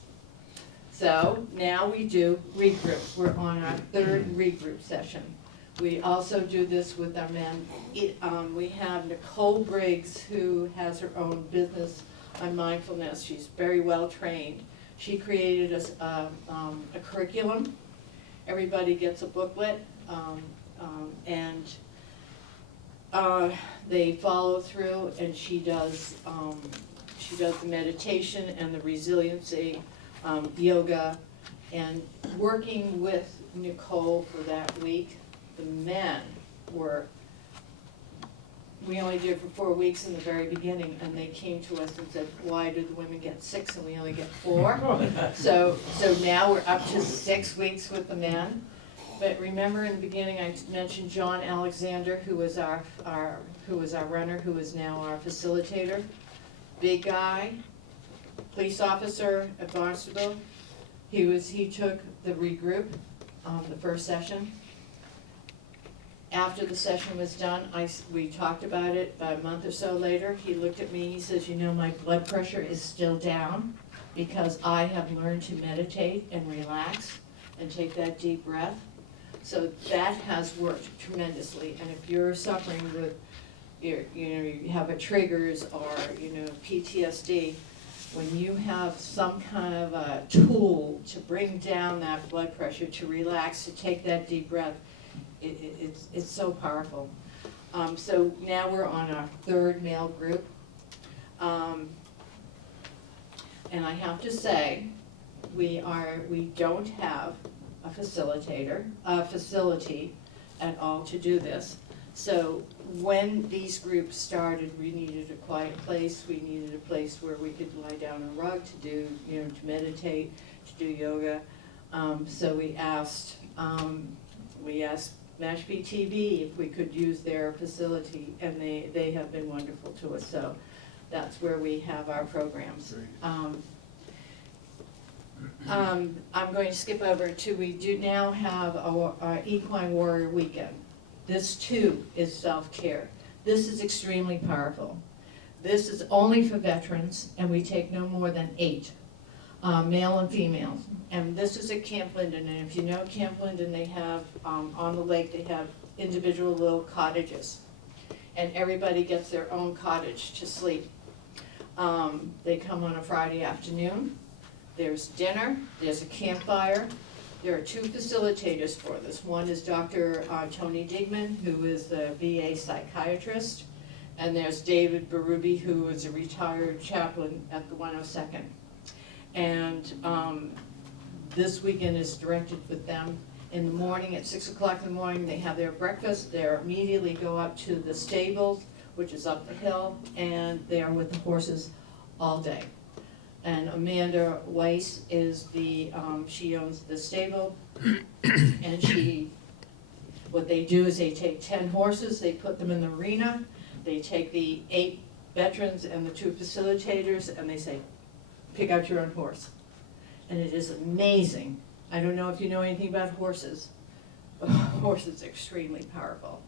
So now we do regroup. We're on our 3rd regroup session. We also do this with our men. We have Nicole Briggs, who has her own business on mindfulness. She's very well trained. She created a curriculum. Everybody gets a booklet, and they follow through, and she does the meditation and the resiliency, yoga, and working with Nicole for that week. The men we only did it for 4 weeks in the very beginning, and they came to us and said, why do the women get 6 and we only get 4? So now we're up to 6 weeks with the men. But remember in the beginning I mentioned John Alexander, who was our runner, who is now our facilitator. Big guy, police officer at Barnstable. He took the regroup, the first session. After the session was done, we talked about it. About a month or so later, he looked at me, he says, you know, my blood pressure is still down because I have learned to meditate and relax and take that deep breath. So that has worked tremendously. And if you're suffering with, you have a triggers or, PTSD, when you have some kind of a tool to bring down that blood pressure, to relax, to take that deep breath, it's so powerful. So now we're on our 3rd male group. And I have to say, we don't have a facility at all to do this. So when these groups started, we needed a quiet place. We needed a place where we could lie down on a rug to do, to meditate, to do yoga. So we asked Mashpee TV if we could use their facility, and they have been wonderful to us. So that's where we have our programs. I'm going to skip over to, we do now have our Equine Warrior Weekend. This too is self-care. This is extremely powerful. This is only for veterans, and we take no more than 8, male and female. And this is at Camp Linden, and if you know Camp Linden, they have, on the lake, they have individual little cottages. And everybody gets their own cottage to sleep. They come on a Friday afternoon. There's dinner, there's a campfire. There are 2 facilitators for this. One is Dr. Tony Digman, who is the VA psychiatrist. And there's David Berube, who is a retired chaplain at the 102nd. And this weekend is directed with them. In the morning, at 6 o'clock in the morning, they have their breakfast. They immediately go up to the stables which is up the hill, and they are with the horses all day. And Amanda Weiss is she owns the stable, and what they do is they take 10 horses, they put them in the arena, they take the 8 veterans and the 2 facilitators, and they say, pick out your own horse. And it is amazing. I don't know if you know anything about horses, but horses are extremely powerful.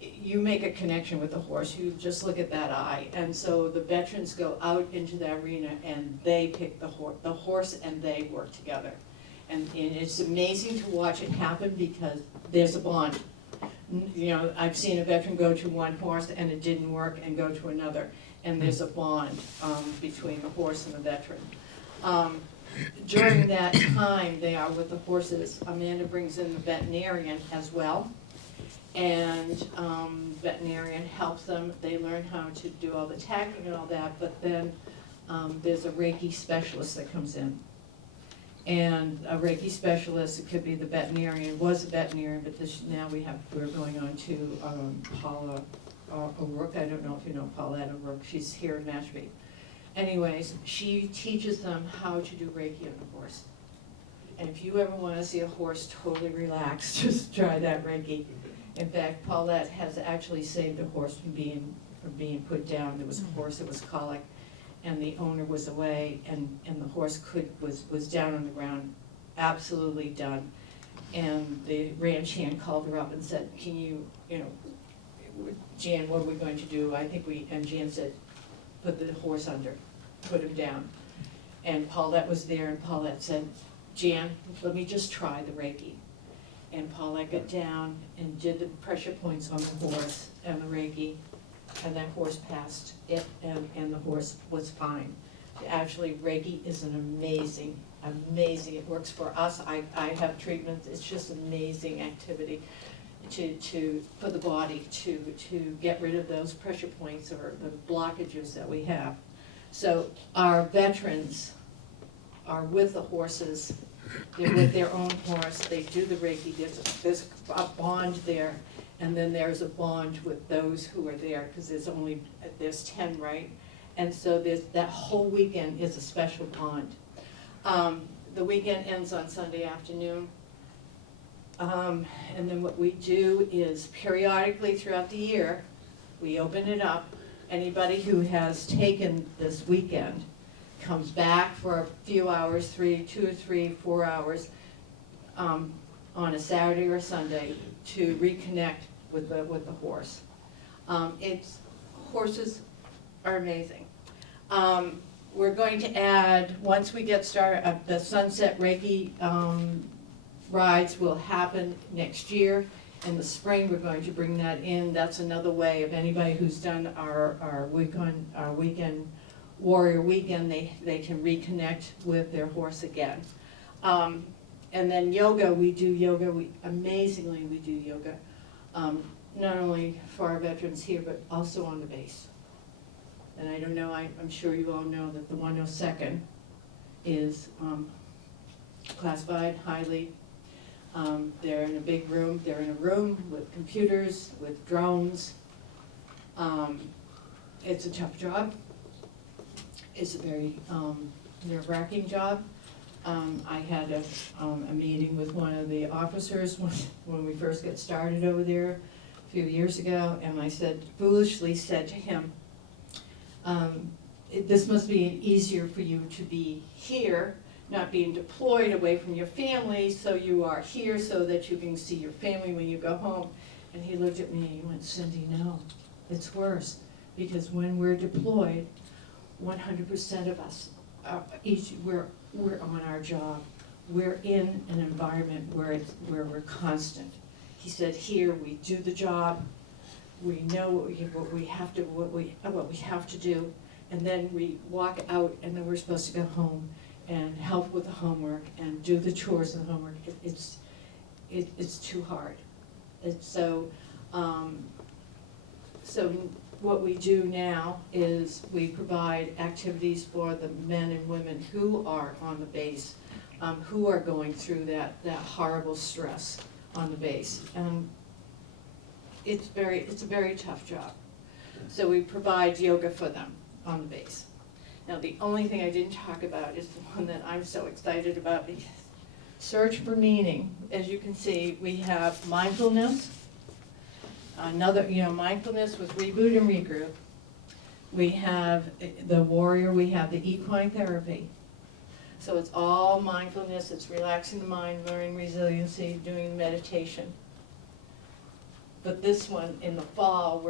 You make a connection with the horse, you just look at that eye. And so the veterans go out into the arena and they pick the horse and they work together. And it's amazing to watch it happen because there's a bond. You know, I've seen a veteran go to one horse and it didn't work and go to another. And there's a bond between the horse and the veteran. During that time they are with the horses, Amanda brings in the veterinarian as well. And veterinarian helps them, they learn how to do all the tagging and all that, but then there's a Reiki specialist that comes in. And a Reiki specialist, it could be the veterinarian, was a veterinarian, but now we're going on to Paula O'Rourke. I don't know if you know Paulette O'Rourke, she's here in Mashpee. Anyways, she teaches them how to do Reiki on a horse. And if you ever want to see a horse totally relaxed, just try that Reiki. In fact, Paulette has actually saved a horse from being put down. There was a horse that was colic, and the owner was away, and the horse was down on the ground, absolutely done. And the ranch hand called her up and said, can you know, Jan, what are we going to do? And Jan said, put the horse under, put him down. And Paulette was there, and Paulette said, Jan, let me just try the Reiki. And Paulette got down and did the pressure points on the horse and the Reiki, and that horse passed it, and the horse was fine. Actually, Reiki is an amazing, it works for us. I have treatments, it's just amazing activity for the body to get rid of those pressure points or the blockages that we have. So our veterans are with the horses. They're with their own horse, they do the Reiki, there's a bond there, and then there's a bond with those who are there, because there's 10, right? And so that whole weekend is a special bond. The weekend ends on Sunday afternoon, and then what we do is periodically throughout the year, we open it up. Anybody who has taken this weekend comes back for a few hours, 2 or 3, 4 hours, on a Saturday or Sunday to reconnect with the horse. Horses are amazing. We're going to add, once we get started, the Sunset Reiki rides will happen next year. In the spring, we're going to bring that in. That's another way of anybody who's done our weekend Warrior Weekend, they can reconnect with their horse again. And then yoga, we do yoga, amazingly we do yoga, not only for our veterans here, but also on the base. And I don't know, I'm sure you all know that the 102nd is classified highly. They're in a big room, they're in a room with computers, with drones. It's a tough job. It's a very nerve-wracking job. I had a meeting with one of the officers when we first got started over there a few years ago, and I foolishly said to him, this must be easier for you to be here, not being deployed away from your family, so you are here so that you can see your family when you go home. And he looked at me and he went, Cindy, no, it's worse, because when we're deployed, 100% of us, we're on our job. We're in an environment where we're constant. He said, here we do the job, we know what we have to do, and then we walk out, and then we're supposed to go home and help with the homework and do the chores and the homework. It's too hard. So what we do now is we provide activities for the men and women who are on the base, who are going through that horrible stress on the base. it's a very tough job. So we provide yoga for them on the base. Now, the only thing I didn't talk about is the one that I'm so excited about, because search for meaning. As you can see, we have mindfulness, mindfulness with reboot and regroup. We have the warrior, we have the equine therapy. So it's all mindfulness, it's relaxing the mind, learning resiliency, doing meditation. But this one, in the fall,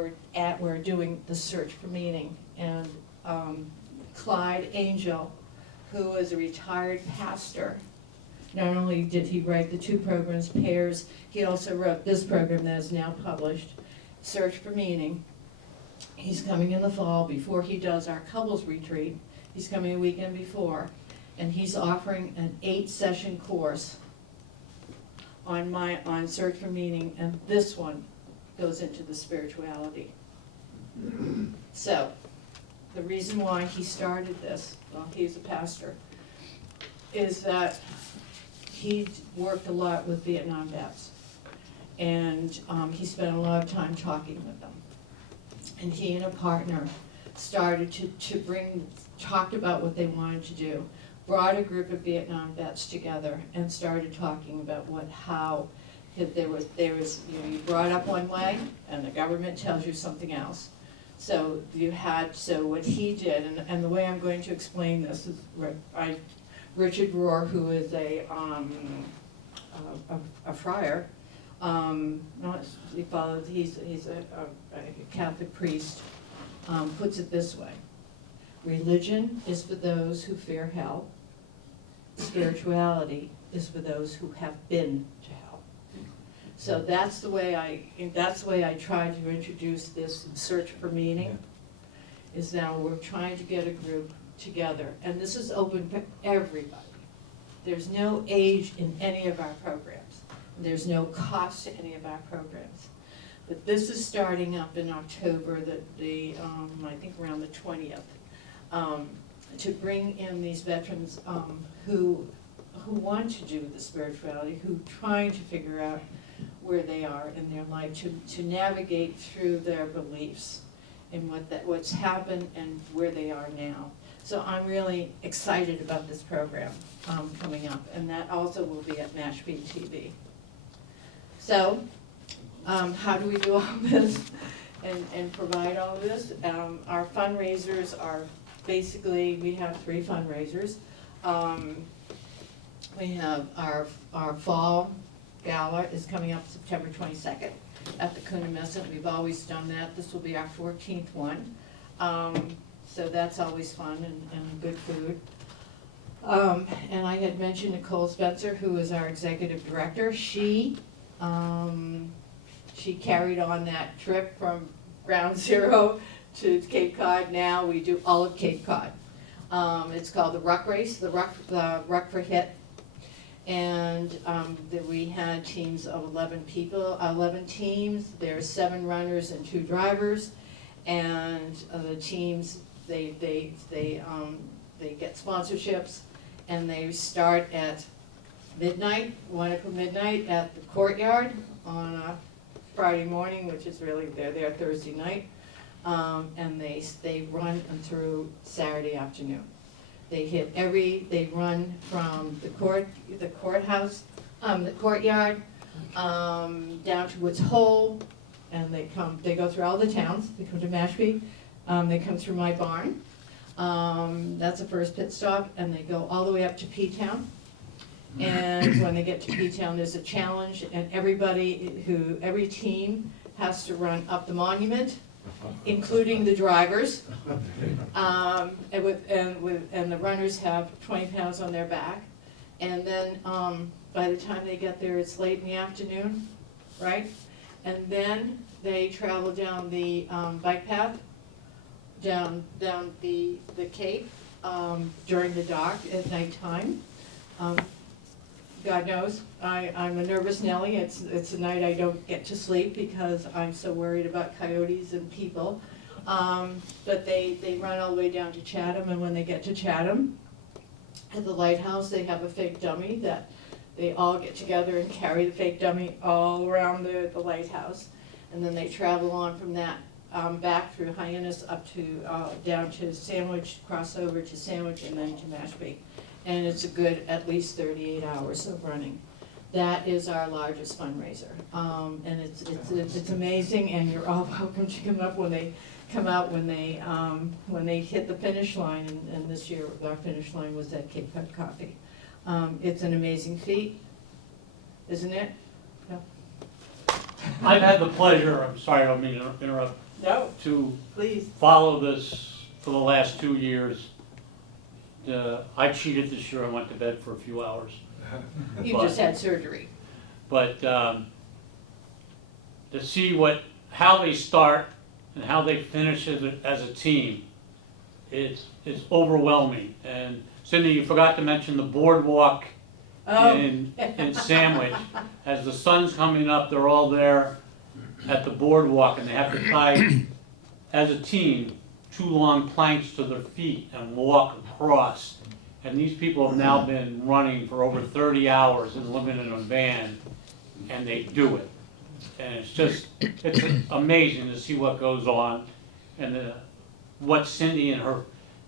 we're doing the search for meaning. And Clyde Angel, who is a retired pastor, not only did he write the 2 programs, Pairs, he also wrote this program that is now published, Search for Meaning. He's coming in the fall before he does our couples retreat. He's coming a weekend before, and he's offering an 8-session course on Search for Meaning, and this one goes into the spirituality. So, the reason why he started this, well, he's a pastor, is that he worked a lot with Vietnam vets. And he spent a lot of time talking with them. And he and a partner started to talked about what they wanted to do, brought a group of Vietnam vets together and started talking about how there was, you brought up one way and the government tells you something else. So what he did, and the way I'm going to explain this is, Richard Rohr, who is a friar, he's a Catholic priest, puts it this way: religion is for those who fear hell. Spirituality is for those who have been to hell. So that's the way I try to introduce this search for meaning. Is now we're trying to get a group together, and this is open for everybody. There's no age in any of our programs. There's no cost to any of our programs. But this is starting up in October, I think around the 20th, to bring in these veterans who want to do the spirituality, who are trying to figure out where they are in their life, to navigate through their beliefs and what's happened and where they are now. So I'm really excited about this program coming up, and that also will be at Mashpee TV. So, how do we do all this and provide all this? Our fundraisers are basically, we have 3 fundraisers. We have our fall gala is coming up September 22nd at the Coonamessett. We've always done that. This will be our 14th one. So that's always fun and good food. And I had mentioned Nicole Spencer, who is our executive director. She carried on that trip from Ground Zero to Cape Cod. Now we do all of Cape Cod. It's called the Ruck Race, the Ruck for Hit. And we had teams of 11 people, 11 teams. There's 7 runners and 2 drivers. And the teams, they get sponsorships, and they start at midnight, 1 o'clock midnight at the courtyard on a Friday morning, which is really, they're there Thursday night. And they run through Saturday afternoon. They run from the courthouse, the courtyard, down to Woods Hole, and they go through all the towns. They come to Mashpee, they come through my barn. That's the first pit stop, and they go all the way up to P-Town. And when they get to P-Town, there's a challenge, and every team has to run up the monument, including the drivers. And the runners have 20 pounds on their back. And then by the time they get there, it's late in the afternoon, right? And then they travel down the bike path, down the Cape during the dark at nighttime. God knows, I'm a nervous Nellie. It's a night I don't get to sleep because I'm so worried about coyotes and people. But they run all the way down to Chatham, and when they get to Chatham, at the lighthouse, they have a fake dummy that they all get together and carry the fake dummy all around the lighthouse. and then they travel on from that back through Hyannis up to, down to Sandwich, cross over to Sandwich, and then to Mashpee. And it's a good at least 38 hours of running. That is our largest fundraiser. And it's amazing, and you're all welcome to come up when they come out, when they hit the finish line, and this year our finish line was at Cape Cod Coffee. It's an amazing feat, isn't it? No? I've had the pleasure, I'm sorry, I don't mean to interrupt, No, to please. follow this for the last 2 years. I cheated this year, I went to bed for a few hours. You just had surgery. But to see how they start and how they finish as a team, it's overwhelming. And Cindy, you forgot to mention the boardwalk Oh. in Sandwich. As the sun's coming up, they're all there at the boardwalk, and they have to tie, as a team, 2 long planks to their feet and walk across. And these people have now been running for over 30 hours and living in a van, and they do it. And it's amazing to see what goes on, and what Cindy and her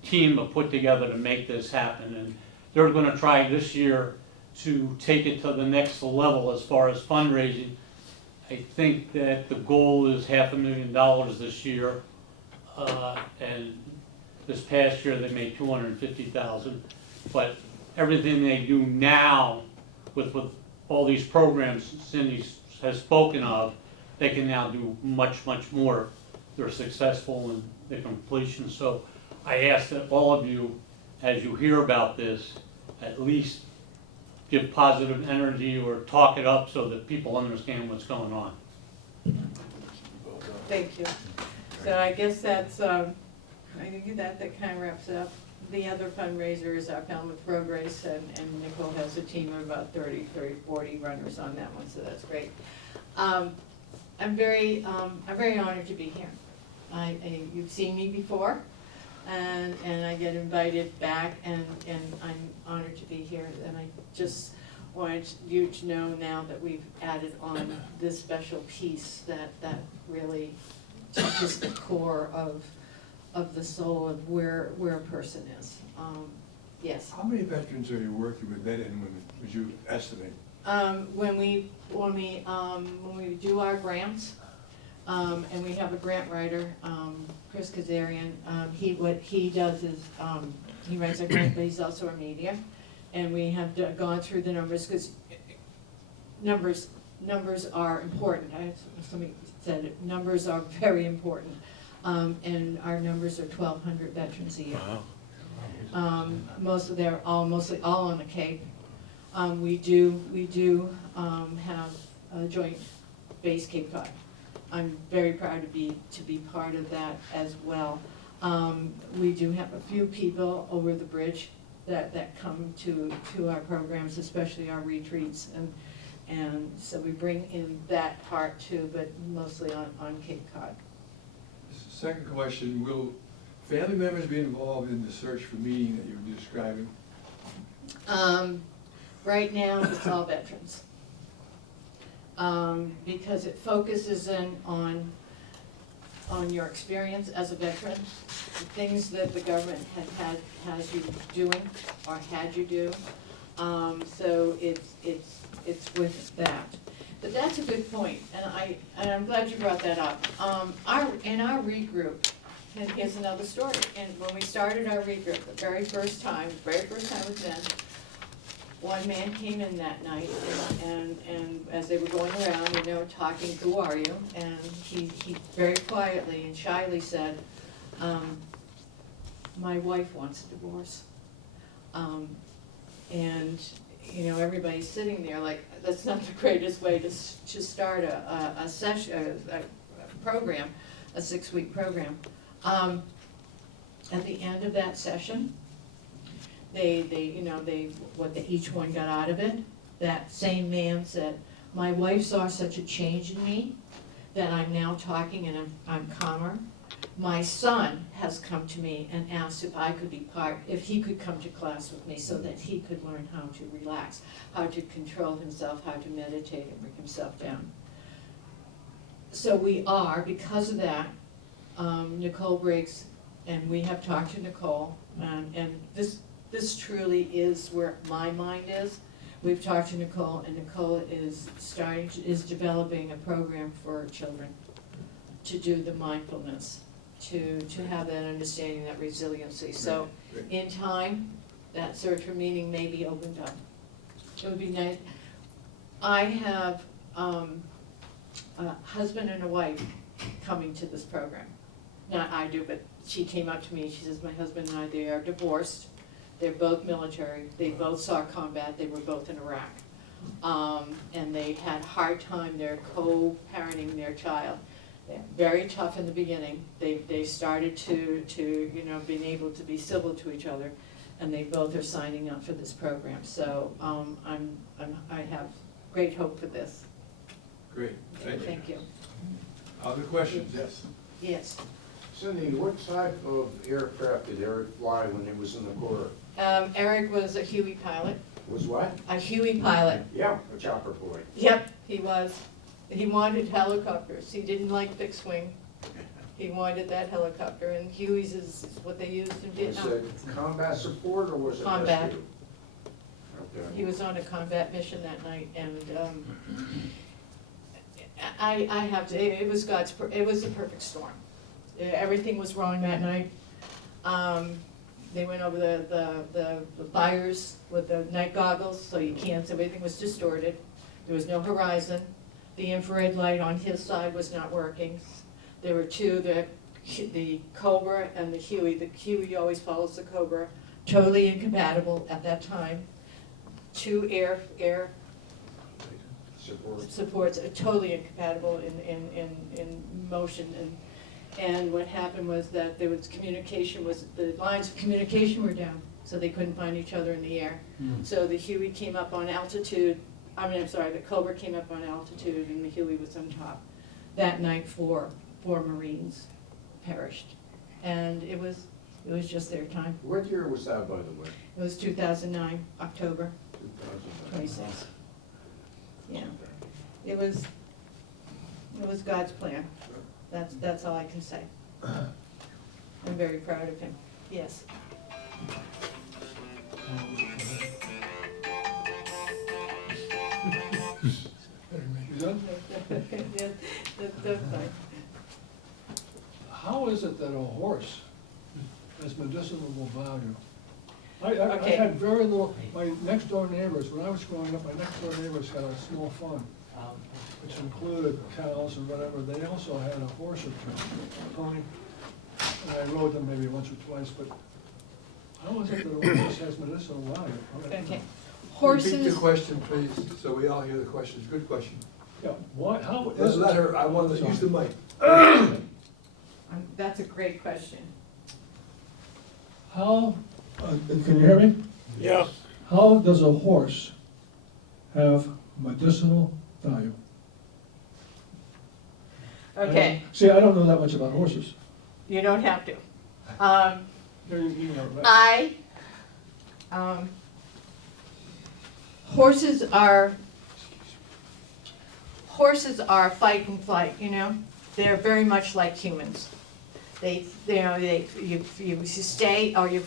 team have put together to make this happen. And they're gonna try this year to take it to the next level as far as fundraising. I think that the goal is $500,000 this year, and this past year they made $250,000. But everything they do now with all these programs Cindy has spoken of, they can now do much, much more. They're successful in the completion. So I ask that all of you, as you hear about this, at least give positive energy or talk it up so that people understand what's going on. Thank you. So I guess that's, I think that kind of wraps it up. The other fundraiser is our Falmouth Road Race, and Nicole has a team of about 40 runners on that one, so that's great. I'm very honored to be here. You've seen me before, and I get invited back, and I'm honored to be here. And I just want you to know now that we've added on this special piece that really touches the core of the soul of where a person is. Yes. How many veterans are you working with, men and women, would you estimate? When we do our grants, and we have a grant writer, Chris Kazarian, what he does is, he writes our grant, but he's also a media. And we have gone through the numbers, because numbers are important. Somebody said it, numbers are very important. And our numbers are 1,200 veterans a year. Wow. Mostly all on the Cape. We do have a joint base Cape Cod. I'm very proud to be part of that as well. We do have a few people over the bridge that come to our programs, especially our retreats, and so we bring in that part too, but mostly on Cape Cod. Second question, will family members be involved in the search for meaning that you're describing? Right now, it's all veterans. Because it focuses in on your experience as a veteran, the things that the government has you doing or had you do. So it's with that. But that's a good point, and I'm glad you brought that up. In our regroup, and here's another story. And when we started our regroup, the very first time with men, one man came in that night, and as they were going around, talking, who are you? And he very quietly and shyly said, my wife wants a divorce. And everybody's sitting there like, that's not the greatest way to start a session, a program, a 6-week program. At the end of that session, each one got out of it. That same man said, my wife saw such a change in me that I'm now talking and I'm calmer. My son has come to me and asked if he could come to class with me so that he could learn how to relax, how to control himself, how to meditate and bring himself down. So we are, because of that, Nicole Briggs, and we have talked to Nicole, and this truly is where my mind is. We've talked to Nicole, and Nicole is developing a program for children to do the mindfulness, to have that understanding, that resiliency. So Great. in time, that search for meaning may be opened up. It would be nice. I have a husband and a wife coming to this program. Not I do, but she came up to me, she says, my husband and I, they are divorced. They're both military, they both saw combat, they were both in Iraq. And they had a hard time, they're co-parenting their child. They're very tough in the beginning. They started to being able to be civil to each other, and they both are signing up for this program. So I have great hope for this. Great, thank you. Thank you. Other questions? Yes. Yes. Cindy, what type of aircraft did Eric fly when he was in the Corps? Eric was a Huey pilot. Was what? A Huey pilot. Yeah, a chopper boy. Yep, he was. He wanted helicopters. He didn't like fixed wing. He wanted that helicopter, and Huey's is what they used in Was Vietnam. it combat support or was it Combat. rescue? Okay. He was on a combat mission that night, and I have to, it was it was the perfect storm. Everything was wrong that night. They went over the fires with the night goggles, so you can't, so everything was distorted. There was no horizon. The infrared light on his side was not working. There were two, the Cobra and the Huey. The Huey always follows the Cobra, totally incompatible at that time. Two air Support. supports are totally incompatible in motion, and what happened was that there was the lines of communication were down, so they couldn't find each other in the air. So the Huey came up on altitude, the Cobra came up on altitude and the Huey was on top. That night, four Marines perished, and it was just their time. What year was that, by the way? It was 2009, October 2009. 26th. Yeah, it was God's plan. That's all I can say. I'm very proud of him. Yes. You done? Yeah, that's fine. How is it that a horse has medicinal value? I Okay. had very little, my next door neighbors, when I was growing up, my next door neighbors had a small farm, which included cows and whatever. They also had a horse or two, a pony, and I rode them maybe once or twice, but how is it that a horse has medicinal value? Okay. Repeat Horses, the question, please, so we all hear the questions. Good question. Yeah, why, how is Let's it? let her, I want to use the mic. that's a great question. How, can you hear me? Yeah. How does a horse have medicinal value? Okay, See, I don't know that much about horses. you don't have to. You know, right? Horses are fight and flight, you know? They're very much like humans. You stay or you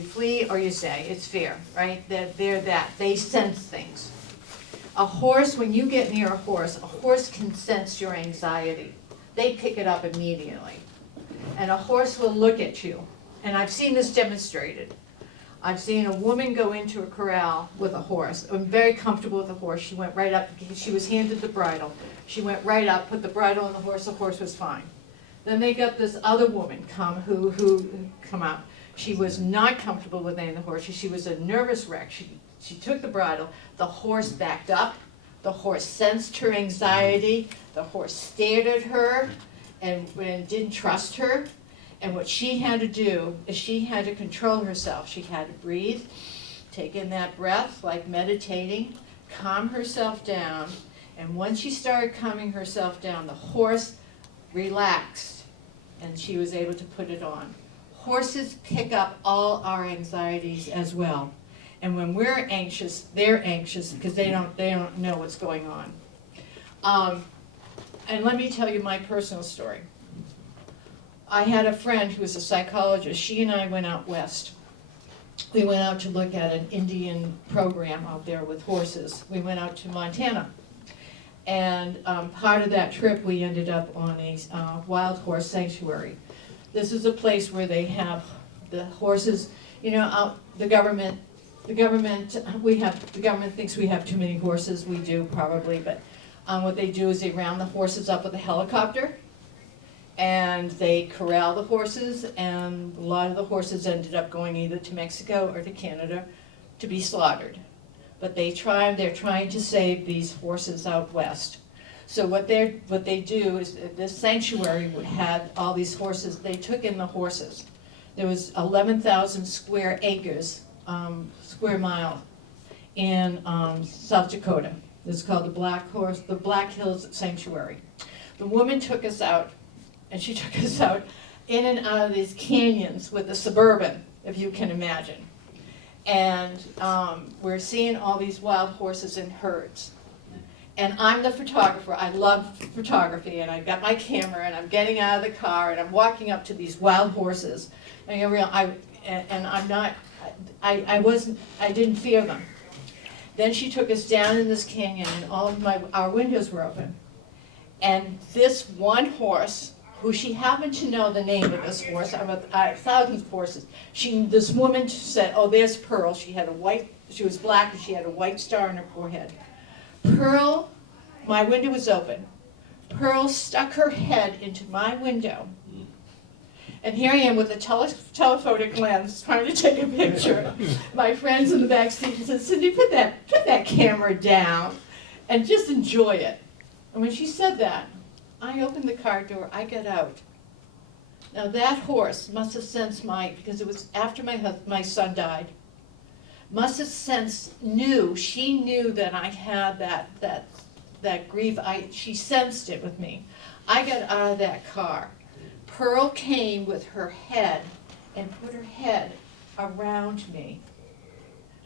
flee or you stay. It's fear, right? They're that. They sense things. A horse, when you get near a horse can sense your anxiety. They pick it up immediately. And a horse will look at you. And I've seen this demonstrated. I've seen a woman go into a corral with a horse. I'm very comfortable with the horse. She went right up, she was handed the bridle. She went right up, put the bridle on the horse was fine. Then they got this other woman who come out. She was not comfortable with any of the horse. She was a nervous wreck. She took the bridle, the horse backed up, the horse sensed her anxiety, the horse stared at her and didn't trust her. And what she had to do is she had to control herself. She had to breathe, take in that breath like meditating, calm herself down. And once she started calming herself down, the horse relaxed and she was able to put it on. Horses pick up all our anxieties as well. And when we're anxious, they're anxious because they don't know what's going on. And let me tell you my personal story. I had a friend who was a psychologist. She and I went out west. We went out to look at an Indian program out there with horses. We went out to Montana. And part of that trip, we ended up on a wild horse sanctuary. This is a place where they have the horses, you know, out, the government thinks we have too many horses. We do probably, but what they do is they round the horses up with a helicopter, and they corral the horses, and a lot of the horses ended up going either to Mexico or to Canada to be slaughtered. But they're trying to save these horses out west. So what they do is, this sanctuary had all these horses. They took in the horses. There was 11,000 square acres, square mile, in South Dakota. It's called the Black Hills Sanctuary. The woman took us out, and she took us out in and out of these canyons with a Suburban, if you can imagine. And we're seeing all these wild horses in herds. And I'm the photographer. I love photography, and I got my camera, and I'm getting out of the car, and I'm walking up to these wild horses. And I didn't fear them. Then she took us down in this canyon, and all of our windows were open. And this one horse, who she happened to know the name of this horse, thousands of horses. This woman said, "Oh, there's Pearl." She was black, and she had a white star on her forehead. Pearl, my window was open. Pearl stuck her head into my window. And here I am with a telephotic lens trying to take a picture. My friends in the back seat said, "Cindy, put that camera down and just enjoy it." And when she said that, I opened the car door, I got out. Now that horse must have sensed because it was after my son died, must have she knew that I had that grief. She sensed it with me. I got out of that car. Pearl came with her head and put her head around me.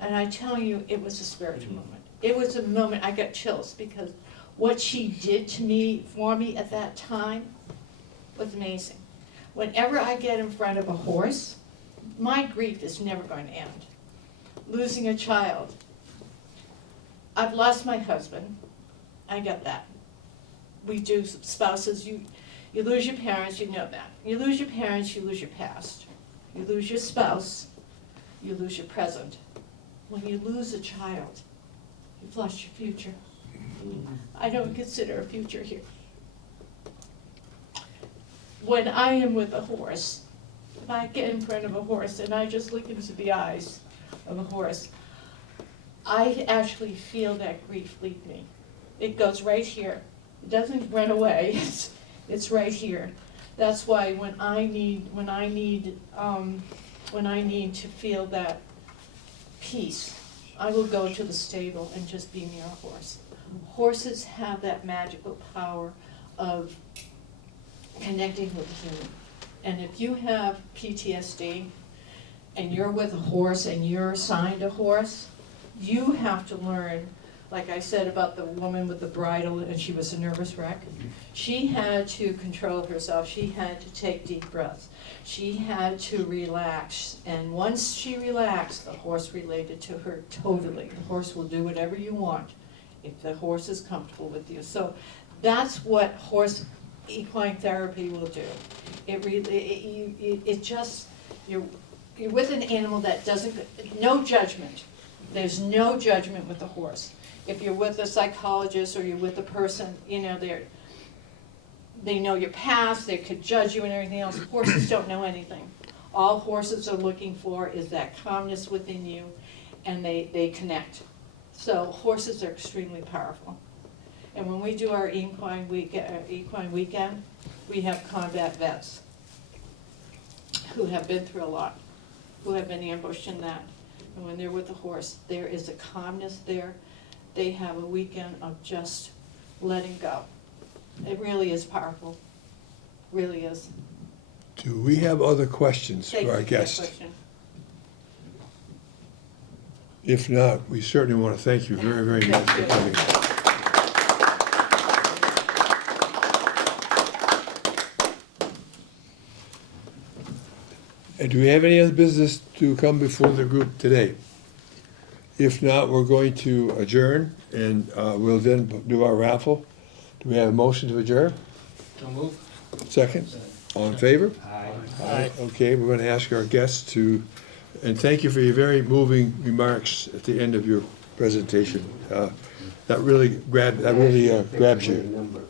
And I tell you, it was a spiritual moment. It was a moment, I got chills, because what she did for me at that time was amazing. Whenever I get in front of a horse, my grief is never going to end. Losing a child. I've lost my husband. I get that. We do, spouses, you lose your parents, you know that. You lose your parents, you lose your past. You lose your spouse, you lose your present. When you lose a child, you've lost your future. I don't consider a future here. When I am with a horse, if I get in front of a horse and I just look into the eyes of a horse, I actually feel that grief leave me. It goes right here. It doesn't run away. It's right here. That's why when I need to feel that peace, I will go to the stable and just be near a horse. Horses have that magical power of connecting with a human. And if you have PTSD and you're with a horse and you're assigned a horse, you have to learn, like I said about the woman with the bridle and she was a nervous wreck. She had to control herself. She had to take deep breaths. She had to relax. And once she relaxed, the horse related to her totally. The horse will do whatever you want if the horse is comfortable with you. So that's what horse equine therapy will do. You're with an animal that no judgment. There's no judgment with the horse. If you're with a psychologist or you're with a person, they know your past, they could judge you and everything else. Horses don't know anything. All horses are looking for is that calmness within you, and they connect. So horses are extremely powerful. And when we do our equine weekend, we have combat vets who have been through a lot, who have been ambushed in that. And when they're with the horse, there is a calmness there. They have a weekend of just letting go. It really is powerful, really is. Do we have other questions Thank for our you for that guest? question. If not, we certainly want to thank you very, very much for Thank you. coming. And do we have any other business to come before the group today? If not, we're going to adjourn, and we'll then do our raffle. Do we have a motion to adjourn? So move. Second? All in favor? Aye. Okay, we're gonna ask our guests to, and thank you for your very moving remarks at the end of your presentation. That really grabs you. Number.